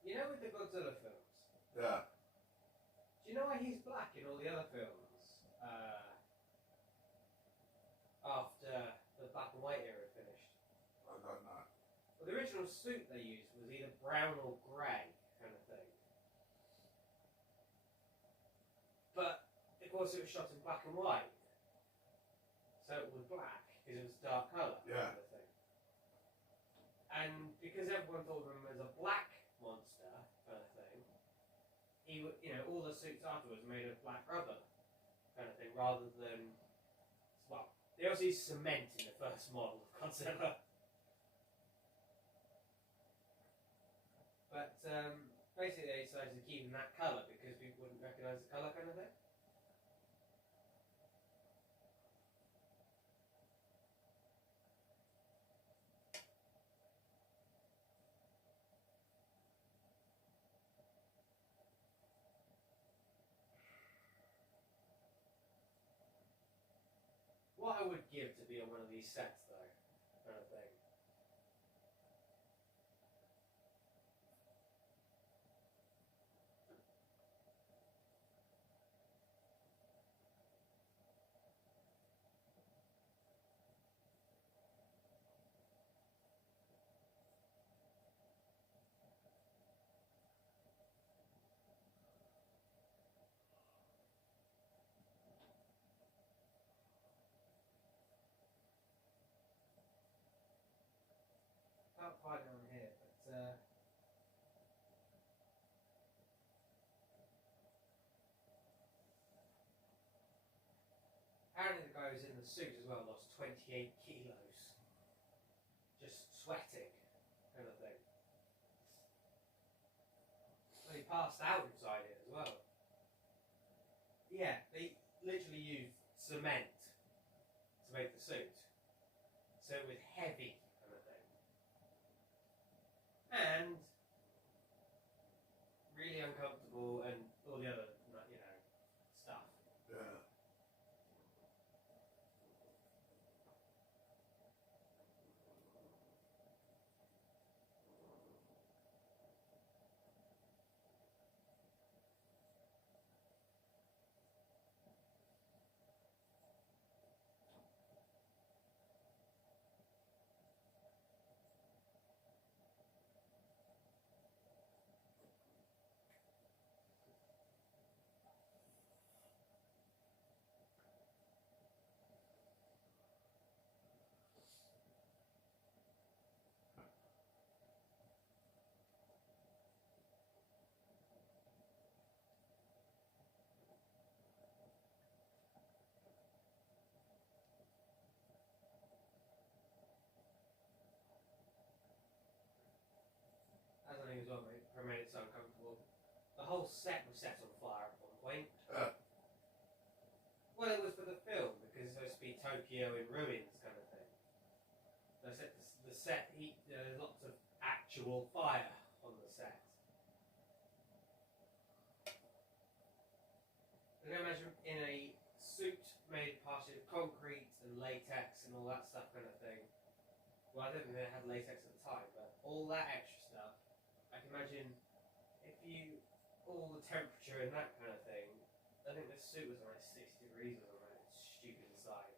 You know with the Godzilla films? Yeah. Do you know why he's black in all the other films? After the black and white era finished. I don't know. Well, the original suit they used was either brown or grey, kind of thing. But, of course, it was shot in black and white. So it was black, because it was a dark colour, Yeah. kind of thing. And because everyone thought of him as a black monster, kind of thing, he would, all the suits afterwards were made of black rubber, kind of thing, rather than, well, they also used cement in the first model of Godzilla. But basically they decided to keep him that colour because people wouldn't recognise the colour, kind of thing. What I would give to be on one of these sets, though, kind of thing. Can't find it on here, but apparently the guy who's in the suit as well lost 28 kilos. Just sweating, kind of thing. Well, he passed out inside it as well. Yeah, they literally used cement to make the suit. So it was heavy, kind of thing. And really uncomfortable and all the other, stuff. Yeah. is what made it so uncomfortable. The whole set was set on fire at one point. Well, it was for the film because it's supposed to be Tokyo in ruins kind of thing. The set heat. There's lots of actual fire on the set. I can imagine in a suit made partially of concrete and latex and all that stuff kind of thing. Well, I don't think they had latex at the time, but all that extra stuff, I can imagine if you, all the temperature and that kind of thing, I think this suit was around 6 degrees or something, stupid inside.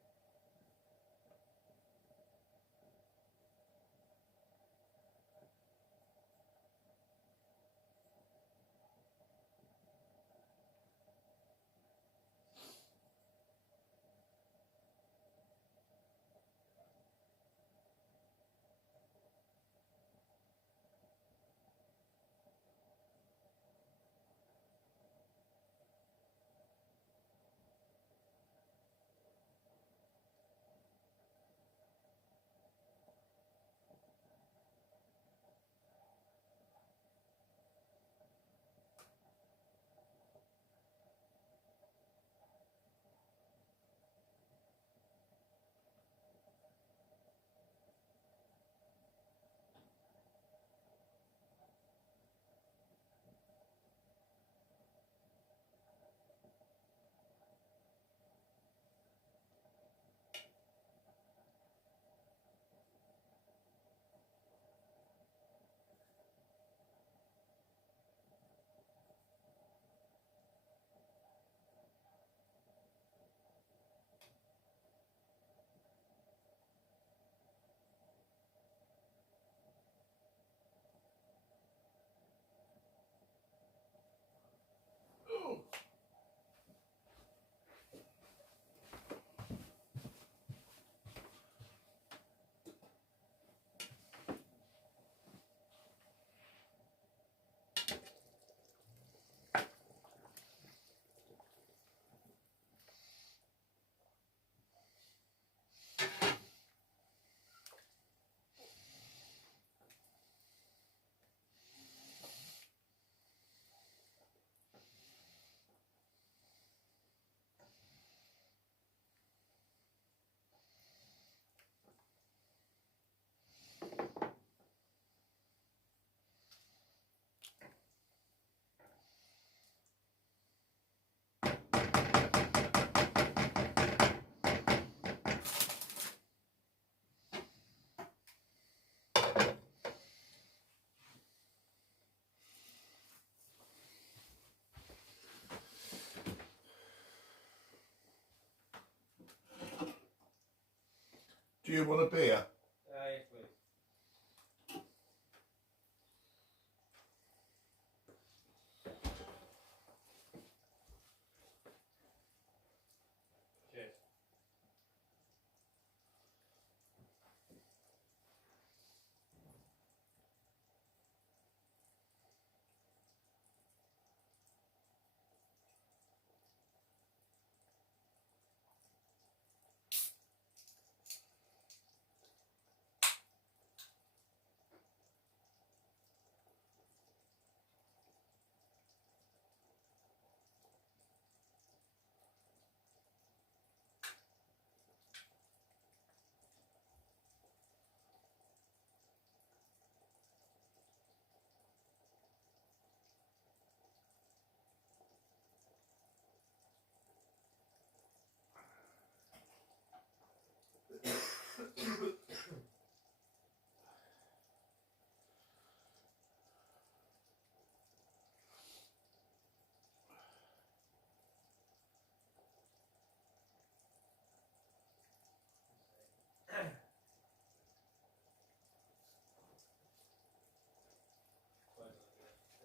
Do you want a beer? Yes, please.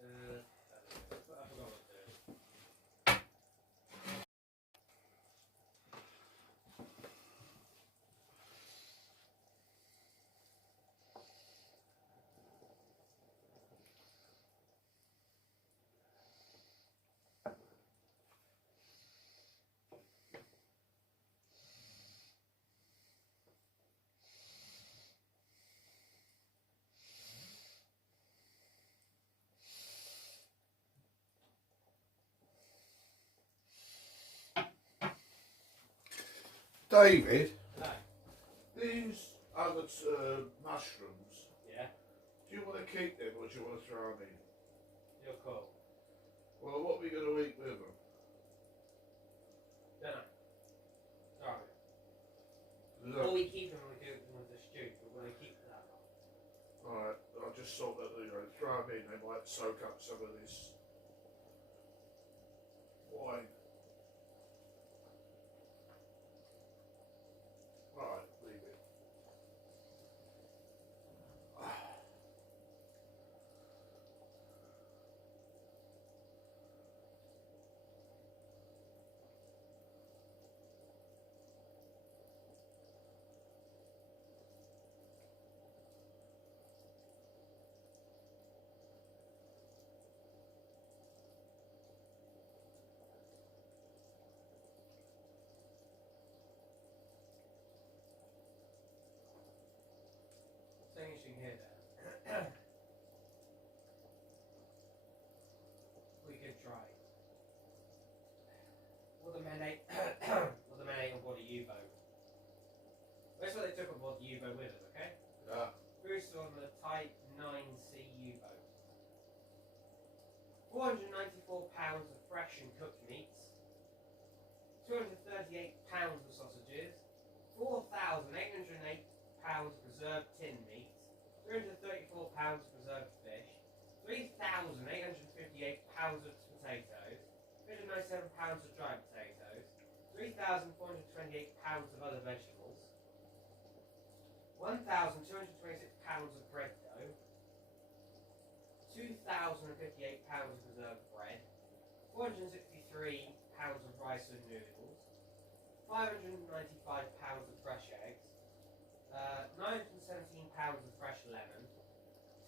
Cheers. I forgot what to do. David, No. these other mushrooms, Yeah. do you want to keep them or do you want to throw them in? You're cool. Well, what are we going to eat with them? Don't know. Sorry. Look, Or we keep them and we do them with the stew, but we're going to keep that on. alright, I just thought that, throw them in, they might soak up some of this wine. Alright, leave it. Something interesting here there. We could try. What the men ate on board a U-boat. That's what they took on board the U-boat with us, okay? Yeah. Bruce on the Type 9C U-boat. 494 pounds of fresh and cooked meats. 238 pounds of sausages. 4,808 pounds of preserved tinned meat, 334 pounds of preserved fish, 3,858 pounds of potatoes, 397 pounds of dried potatoes, 3,428 pounds of other vegetables, 1,226 pounds of bread dough, 2,058 pounds of preserved bread, 463 pounds of rice and noodles, 595 pounds of fresh eggs, 917 pounds of fresh lemon,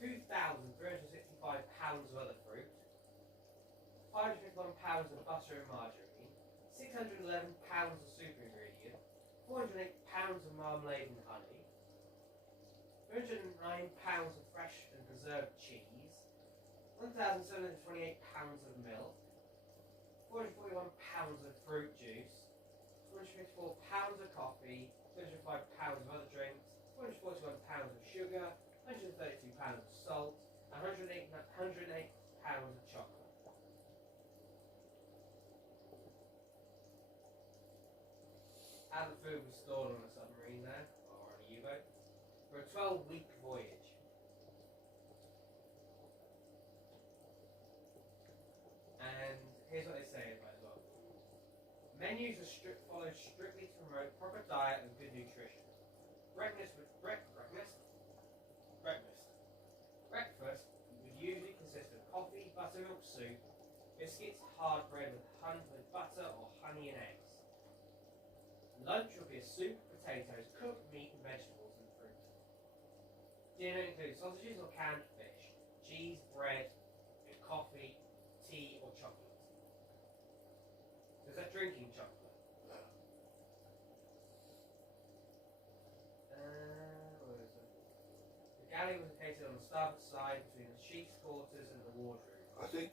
2,365 pounds of other fruit, 551 pounds of butter and margarine, 611 pounds of soup ingredient, 408 pounds of marmalade and honey, 309 pounds of fresh and preserved cheese, 1,728 pounds of milk, 441 pounds of fruit juice, 254 pounds of coffee, 205 pounds of other drinks, 241 pounds of sugar, 132 pounds of salt, and 108 pounds of chocolate. How the food was stored on a submarine there, or on a U-boat, for a 12-week voyage. And here's what they say about it as well. Menus are followed strictly to promote proper diet and good nutrition. Breakfast would usually consist of coffee, buttermilk soup, biscuits, hard bread with butter or honey and eggs. Lunch will be a soup, potatoes, cooked meat and vegetables and fruit. Dinner includes sausages or canned fish, cheese, bread, coffee, tea or chocolate. So is that drinking chocolate? Where is it? The galley was located on the starboard side between the chief's quarters and the wardroom. I think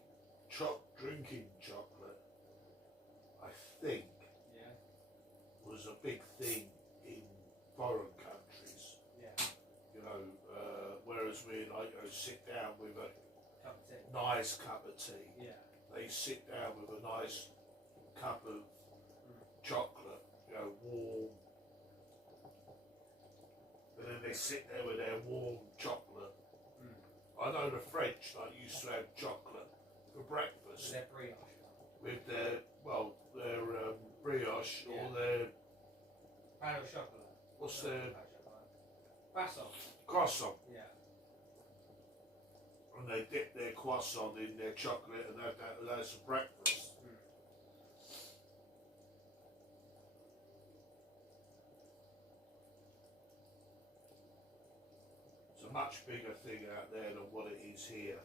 drinking chocolate, Yeah. was a big thing in foreign countries. Yeah. Whereas we sit down with a Cup of tea. nice cup of tea. Yeah. They sit down with a nice cup of chocolate, warm. And then they sit there with their warm chocolate. I know the French used to have chocolate for breakfast. With their brioche. With their brioche Yeah. or their, Pain au chocolat. what's their, Croissant. croissant. Yeah. And they dip their croissant in their chocolate and have that for breakfast. It's a much bigger thing out there than what it is here.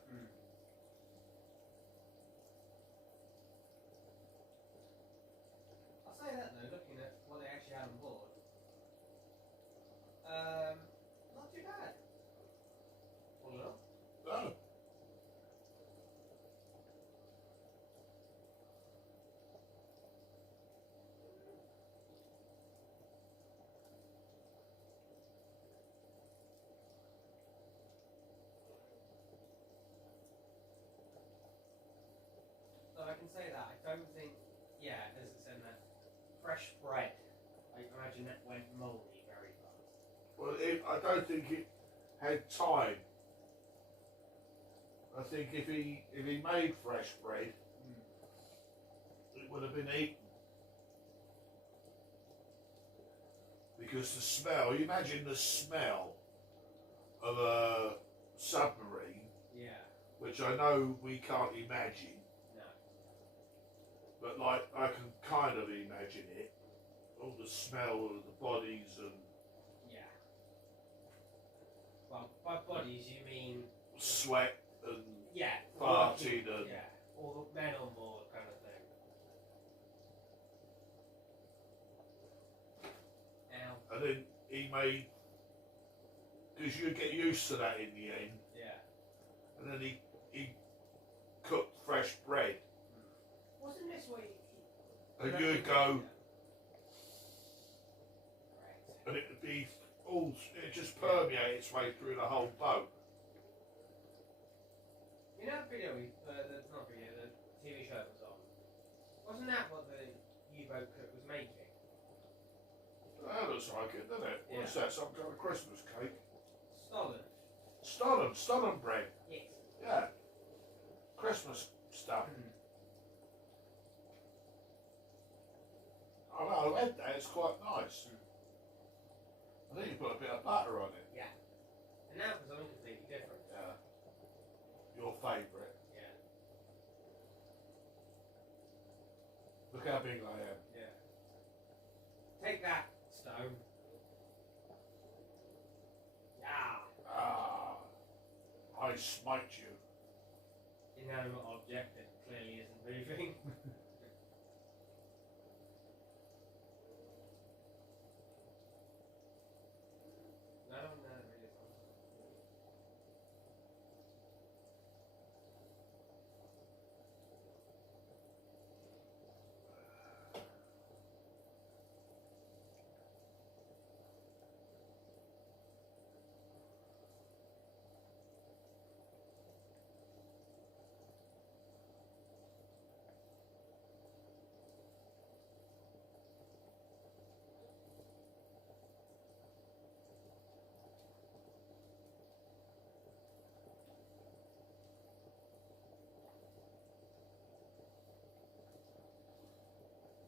I'll say that though, looking at what they actually had on board. Not too bad. All in all. No. can say that. I don't think. Yeah, as it said that, fresh bread. I imagine that went mouldy very fast. Well, I don't think it had time. I think if he made fresh bread, it would have been eaten. Because the smell, you imagine the smell of a submarine, which I know we can't imagine. No. But like, I can kind of imagine it. All the smell of the bodies and... Yeah. Well, by bodies you mean... sweat and yeah, farting and... yeah, all the men on board kind of thing. Now... And then he made... because you get used to that in the end. Yeah. And then he cooked fresh bread. Wasn't this what and you'd go... Right. And it would be all... it just permeate its way through the whole boat. You know the video not video, the TV show that was on? Wasn't that what the U-boat cook was making? That looks like it, doesn't it? Yeah. What's that, some kind of Christmas cake? Stollen bread. Yes. Yeah. Christmas stuff. I know, I had that, it's quite nice. I think you put a bit of butter on it. Yeah. And that was something completely different. Yeah. Your favourite. Yeah. Look how big I am. Yeah. Take that, Stone. Yeah. Ah. I smite you. Inanimate object that clearly isn't moving. No, really isn't.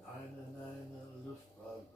Eine Luftballon.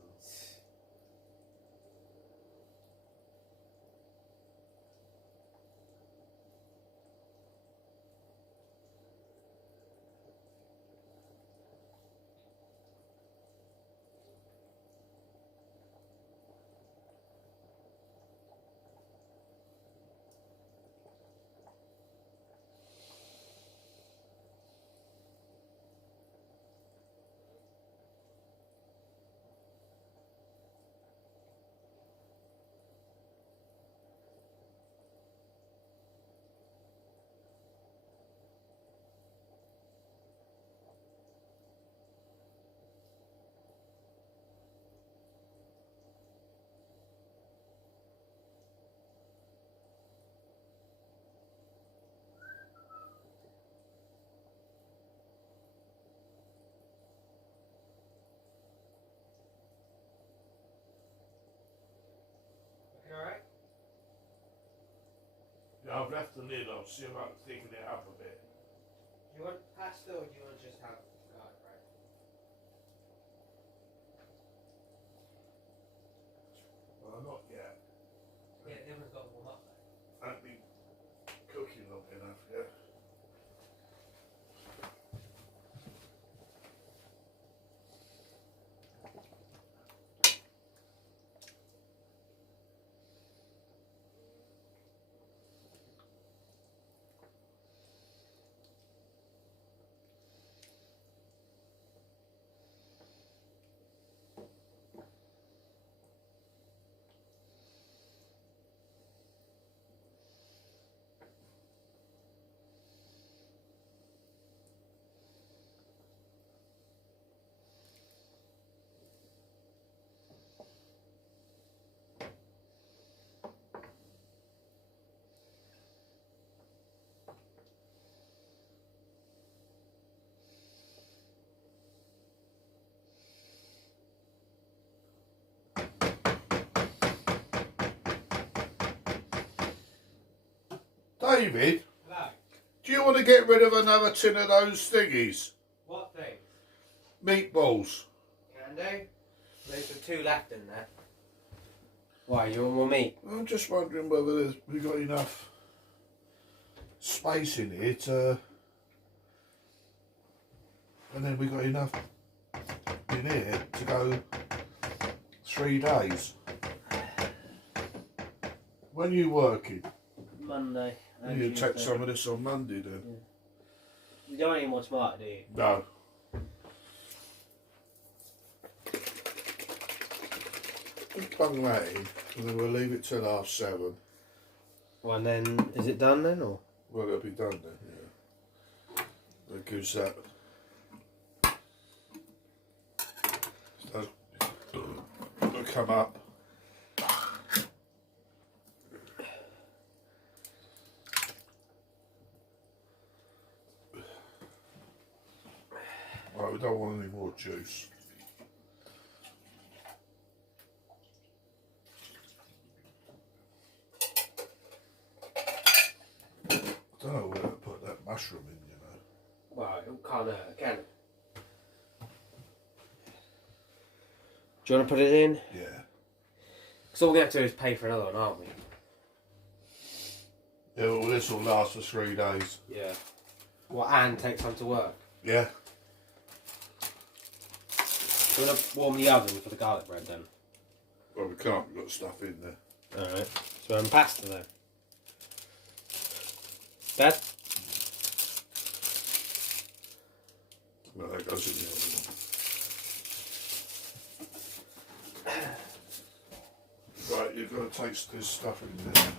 Alright? Yeah, I've left the lid on, see if I can thicken it up a bit. Do you want pasta or do you want to just have garlic bread? Well, not yet. Yeah, the oven's got to warm up though. I haven't been cooking long enough yet. David, Hello. do you want to get rid of another tin of those thingies? What thing? Meatballs. Can do. There's the 2 left in there. Why, you want more meat? I'm just wondering whether we've got enough space in here to... And then we've got enough in here to go 3 days. When are you working? Monday. You take some of this on Monday then? Yeah. You don't need more tomato, do you? No. Just bung that in and then we'll leave it till 7:30. Well, and then, is it done then, or? Well, it'll be done then, yeah. That gives that... It'll come up. Right, we don't want any more juice. I don't know where to put that mushroom in, you know. Well, it can't hurt, can it? Do you want to put it in? Yeah. Because all we're going to have to do is pay for another one, aren't we? Yeah, well, this will last for 3 days. Yeah. Well, and take time to work. Yeah. Do you want to warm the oven for the garlic bread then? Well, we can't. We've got stuff in there. Alright. So I'm pasta then. Dad? No, that goes in the oven. Right, you've got to take this stuff in there.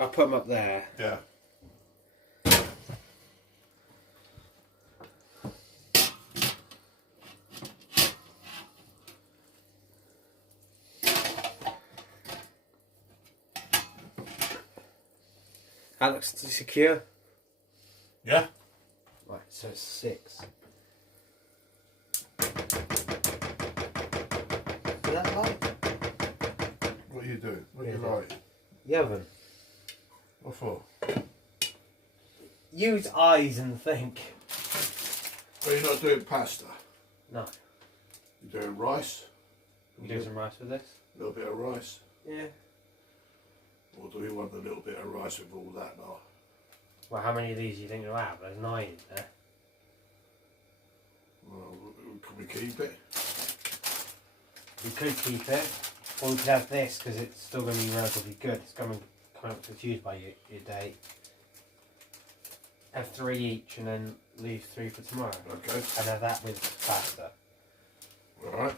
I'll put them up there. Yeah. That looks secure. Yeah? Right, so it's 6. Is that light? What are you doing? What are Yeah, you lighting? The oven. What for? Use eyes and think. Well, you're not doing pasta. No. You're doing rice. You do some rice with this? A little bit of rice. Yeah. Or do we want a little bit of rice with all that now? Well, how many of these do you think you'll have? There's 9 in there. Well, can we keep it? We could keep it. Or we could have this because it's still going to be relatively good. It's coming up to Tuesday by your date. Have 3 each and then leave 3 for tomorrow. Okay. And have that with pasta. Alright.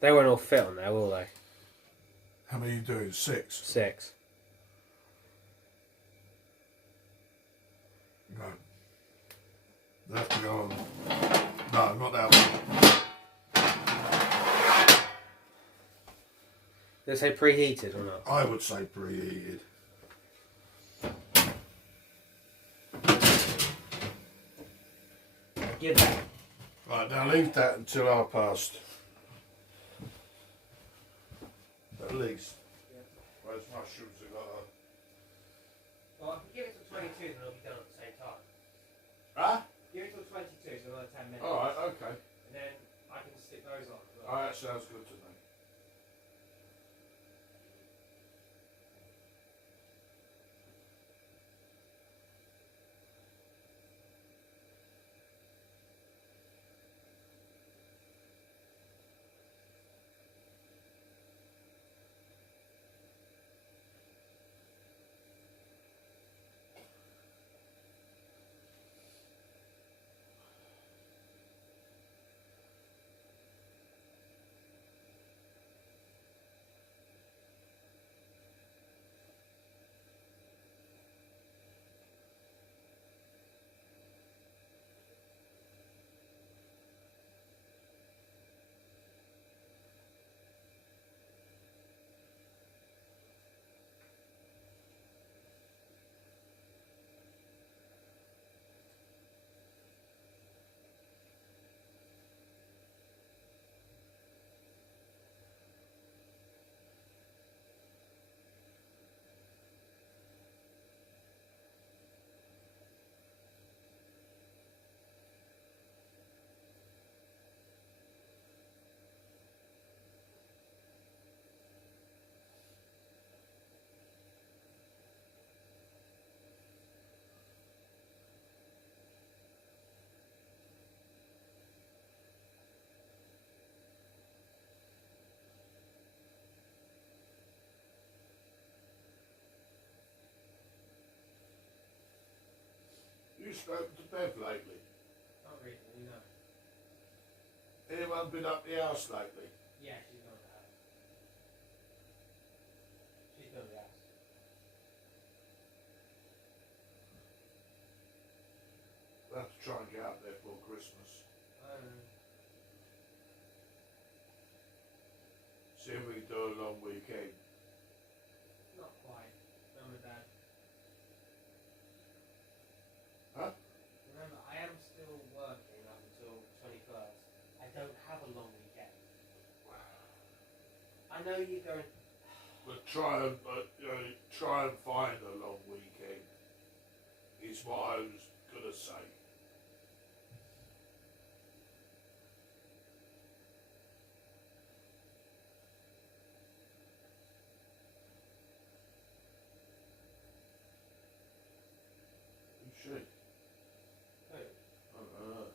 They won't all fit on there, will they? How many are you doing? 6? 6. No. They have to go on. No, not that one. Did they say preheated or not? I would say preheated. Give that. Right, now leave that until 1:30. At least. Yeah. Those mushrooms have got a... Well, I can give it till 22 and it'll be done at the same time. Huh? Give it till 22, so another 10 minutes. Alright, okay. And then I can stick those on as well. Alright, that sounds good to me. you spoken to Bev lately? Not recently, no. Anyone been up the house lately? Yeah, she's built the house. She's built the house. We'll have to try and get up there for Christmas. See if we can do a long weekend. Not quite. Mum and Dad. Huh? Remember, I am still working up until 21st. I don't have a long weekend. I know you're going... But try and find a long weekend. Is what I was gonna say. Who's she? Who? I don't know.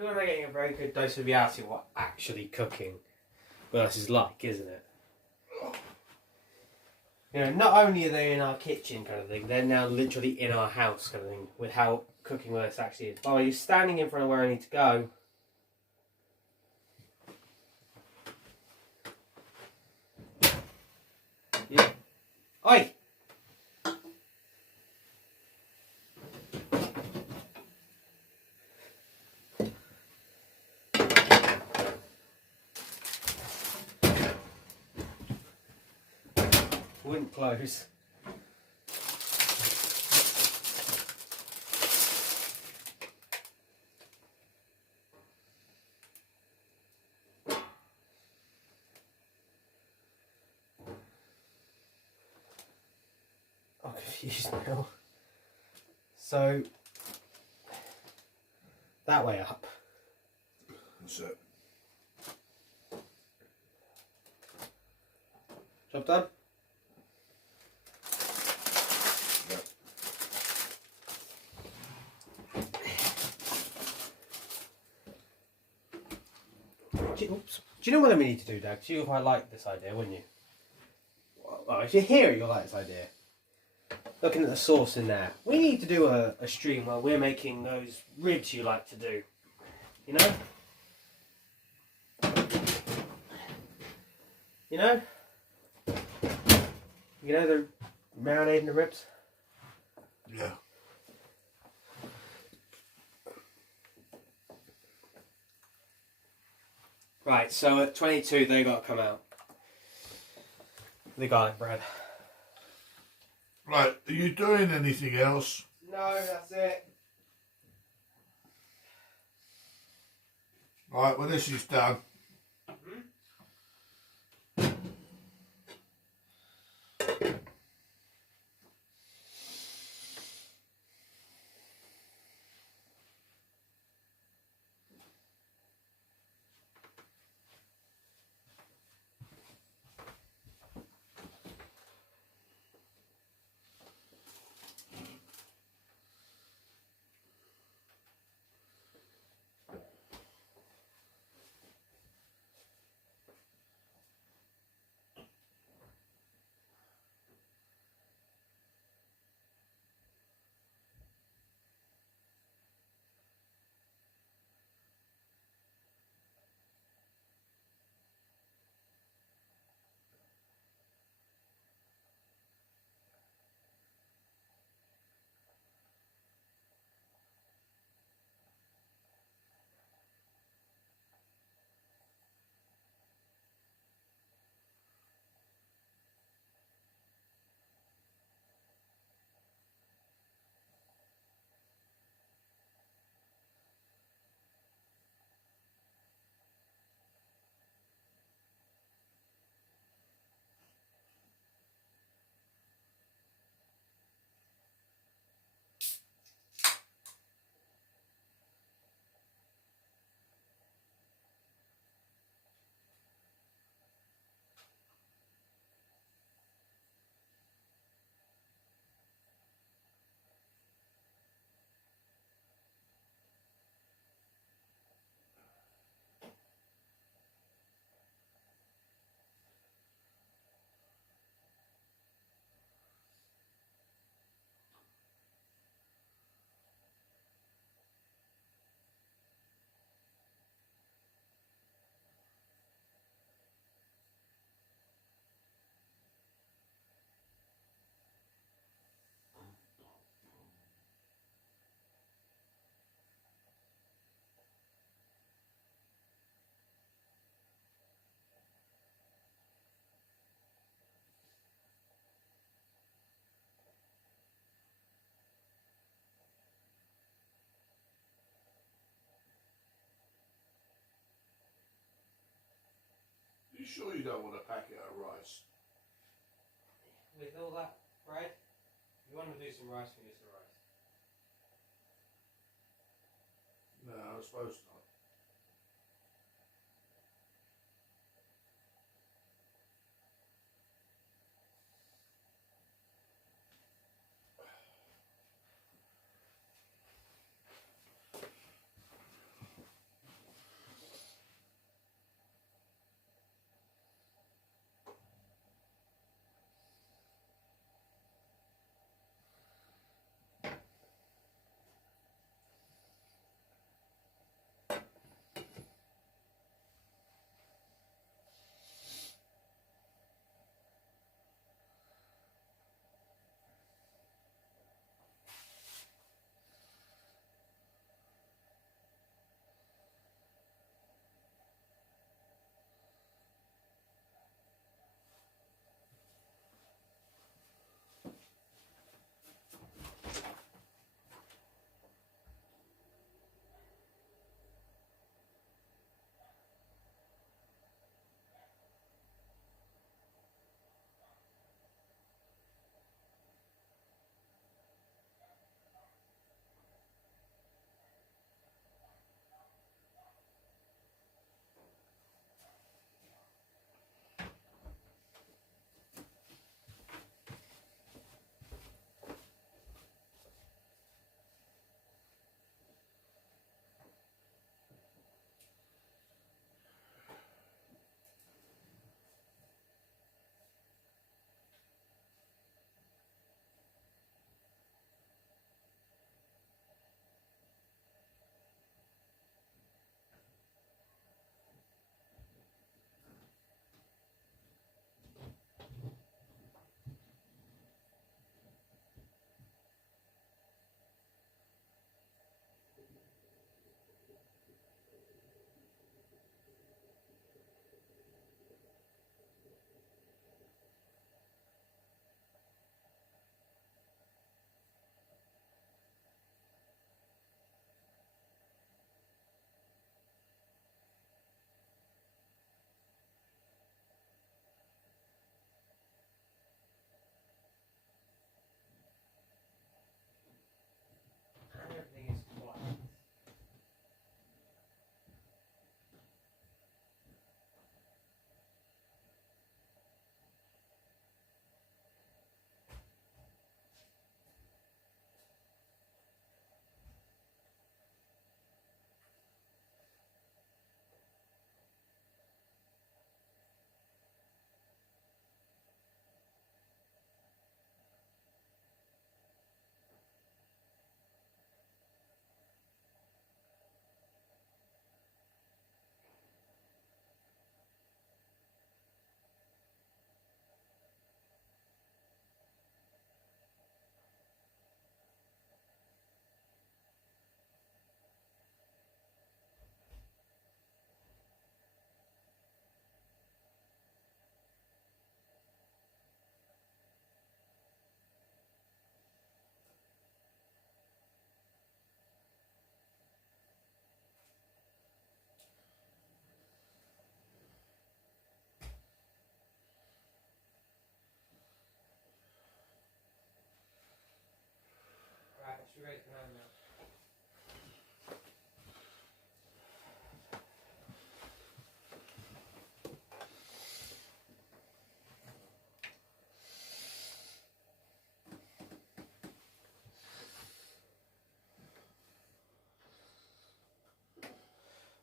People are not getting a very good dose of reality of what actually cooking versus like, isn't it? You know, not only are they in our kitchen kind of thing, they're now literally in our house kind of thing with how cooking with us actually is. By the way, you're standing in front of where I need to go. Yeah. Oi! Wouldn't close. I'm confused now. So, that way up. That's it. Job done? Yep. Do you know what we need to do, Dad? You, if I like this idea, wouldn't you? Well, if you hear it, you'll like this idea. Looking at the sauce in there, we need to do a stream where we're making those ribs you like to do. You know? You know? You know the marinating the ribs? Yeah. Right, so at 22 they got to come out. The garlic bread. Right, are you doing anything else? No, that's it. Right, well this is done. You sure you don't want a packet of rice? With all that bread, you want to do some rice, we do some rice. No, I suppose not.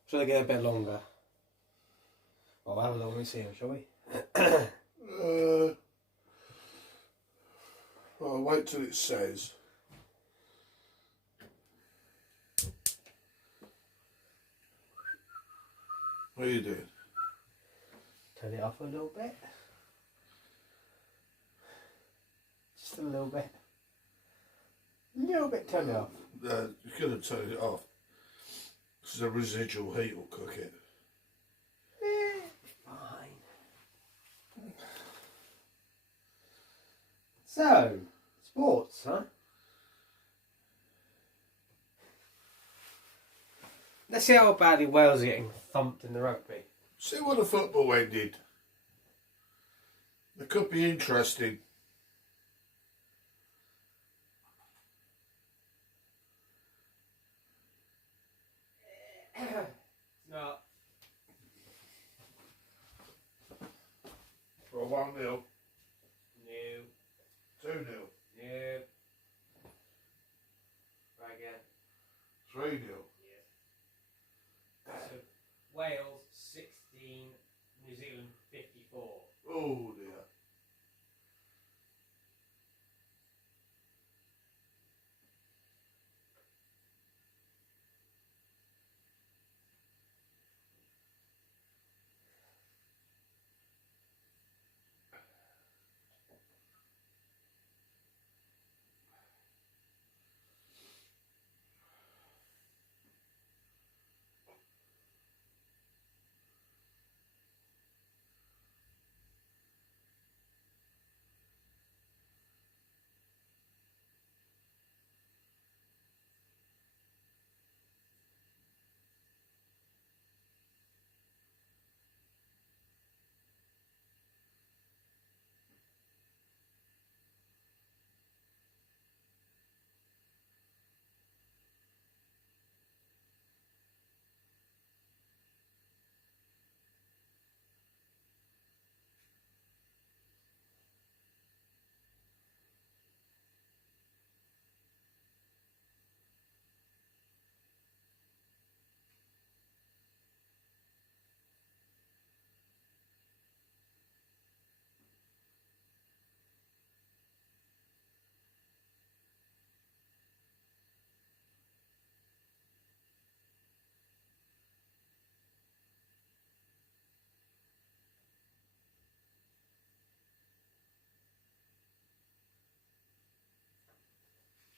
Shall I get a bit longer? Well, how long is here, shall we? Well, wait till it says. What are you doing? Turn it off a little bit. Just a little bit. Turn it off. You could have turned it off. Because the residual heat will cook it. Fine. So, sports, huh? Let's see how badly Wales are getting thumped in the rugby. See what the football ended. It could be interesting. No. For a 1-0. No. 2-0. No. Right again. 3-0. Yeah. So, Wales 16, New Zealand 54. Oh dear.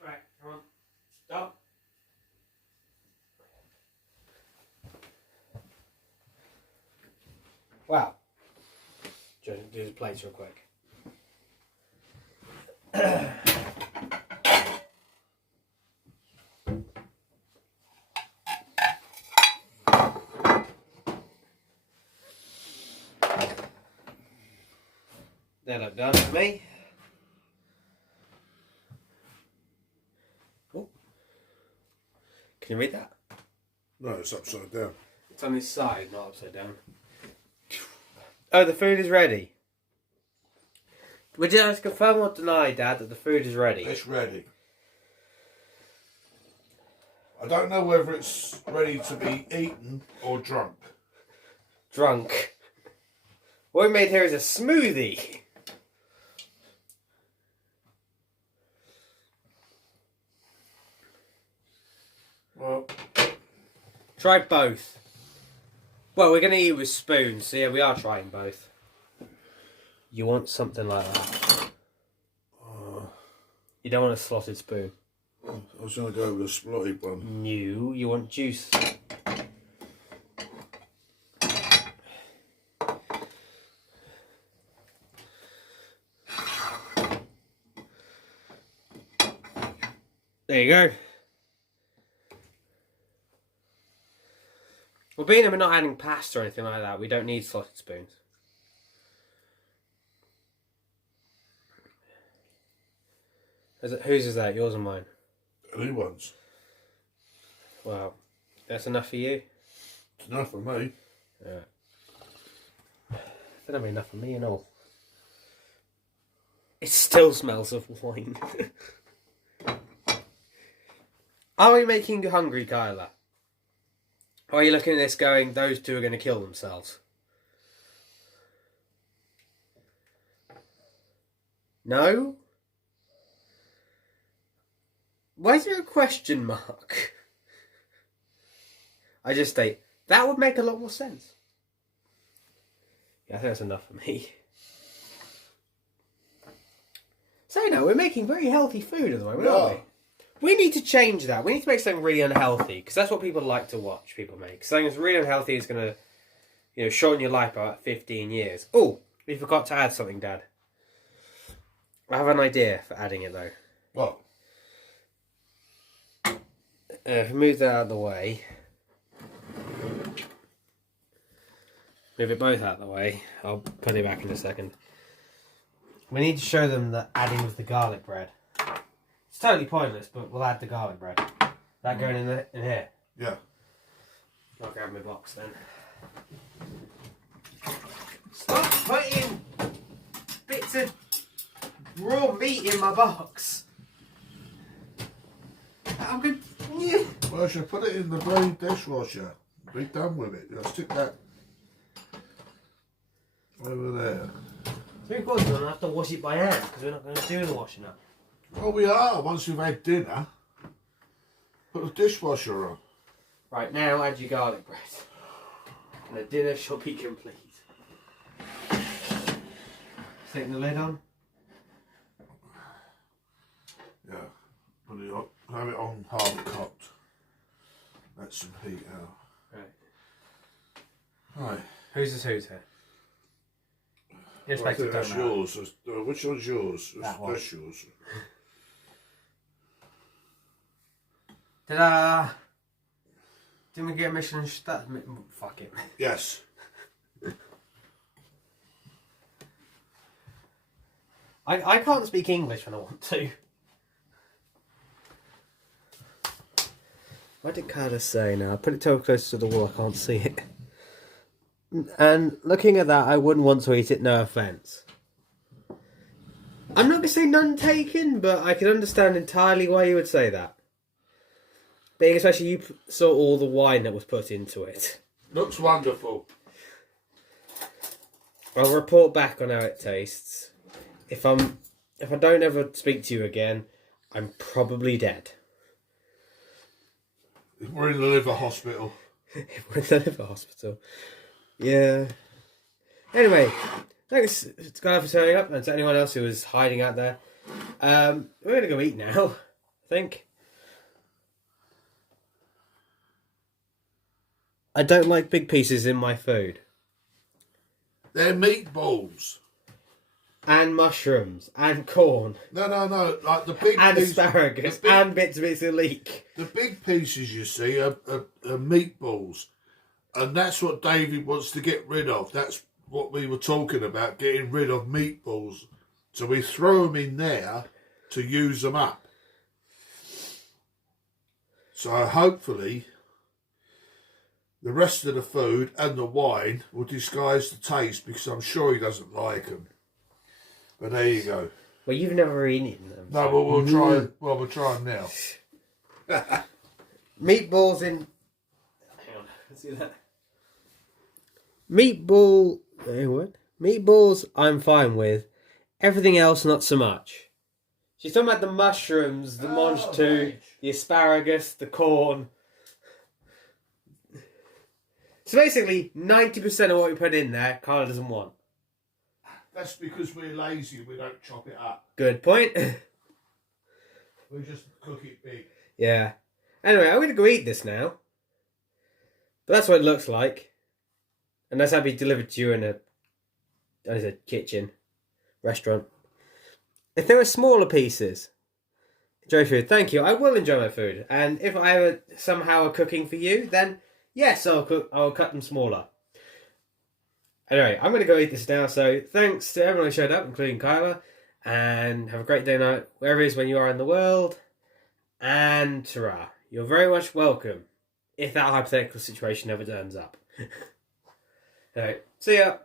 Right, come on. Stop. Wow. Just do the plates real quick. That look done for me. Oh. Can you read that? No, it's upside down. It's on this side, not upside down. Oh, the food is ready. Would you like to confirm or deny, Dad, that the food is ready? It's ready. I don't know whether it's ready to be eaten or drunk. Drunk. What we made here is a smoothie. Well, Try both. Well, we're going to eat with spoons, so yeah, we are trying both. You want something like that. You don't want a slotted spoon. I was going to go with a splotted one. No, you want juice. There you go. Well, being that we're not adding pasta or anything like that, we don't need slotted spoons. Whose is that? Yours or mine? Good ones. Well, that's enough for you? It's enough for me. Yeah. That'll be enough for me and all. It still smells of wine. Are we making you hungry, Kyla? Or are you looking at this going, those two are going to kill themselves? No? Why is there a question mark? I just state, that would make a lot more sense. Yeah, I think that's enough for me. So, we're making very healthy food at the moment, aren't we? We need to change that. We need to make something really unhealthy, because that's what people like to watch people make. Something that's really unhealthy is going to, shorten your life by about 15 years. Oh, we forgot to add something, Dad. I have an idea for adding it, though. What? If we move that out of the way. Move it both out of the way. I'll put it back in a second. We need to show them the adding of the garlic bread. It's totally pointless, but we'll add the garlic bread. That going in here? Yeah. I'll grab my box then. Stop putting bits of raw meat in my box. I'm good. Yeah. Well, I should put it in the bloody dishwasher. Be done with it. I'll stick that over there. 3/4 of them I have to wash it by hand because we're not going to do the washing up. Well, we are. Once we've had dinner, put the dishwasher on. Right, now add your garlic bread. And the dinner shall be complete. Stick the lid on. Yeah. Put it on. Have it on half cocked. Let some heat out. Right. Who's this who's here? Well, I think that's yours. Which one's yours? That's yours. Didn't we get a Michelin star? Fuck it. Yes. I can't speak English when I want to. What did Carter say now? I put it too close to the wall, I can't see it. And looking at that, I wouldn't want to eat it, no offence. I'm not going to say none taken, but I can understand entirely why you would say that. Being especially you saw all the wine that was put into it. Looks wonderful. I'll report back on how it tastes. If I don't ever speak to you again, I'm probably dead. We're in the liver hospital. We're in the liver hospital. Yeah. Anyway, thanks to Guy for turning up and to anyone else who was hiding out there. We're going to go eat now, I think. I don't like big pieces in my food. They're meatballs. And mushrooms. And corn. No. Like the big and asparagus. And bits of leek. The big pieces you see are meatballs. And that's what David wants to get rid of. That's what we were talking about, getting rid of meatballs. So we throw them in there to use them up. So hopefully the rest of the food and the wine will disguise the taste, because I'm sure he doesn't like them. But there you go. Well, you've never eaten them. No, but we'll try. Well, we'll try them now. Meatballs in. Hang on, let's see that. Meatballs, I'm fine with. Everything else, not so much. She's talking about the mushrooms, the mange tout, the asparagus, the corn. So basically, 90% of what we put in there, Carla doesn't want. That's because we're lazy. We don't chop it up. Good point. We just cook it big. Yeah. Anyway, I'm going to go eat this now. But that's what it looks like. And that's how it'll be delivered to you in a kitchen, restaurant. If there are smaller pieces, enjoy food. Thank you. I will enjoy my food. And if I ever somehow are cooking for you, then yes, I'll cut them smaller. Anyway, I'm going to go eat this now. So thanks to everyone who showed up, including Kyla. And have a great day night, wherever it is when you are in the world. And ta-ra. You're very much welcome if that hypothetical situation ever turns up. Alright, see ya.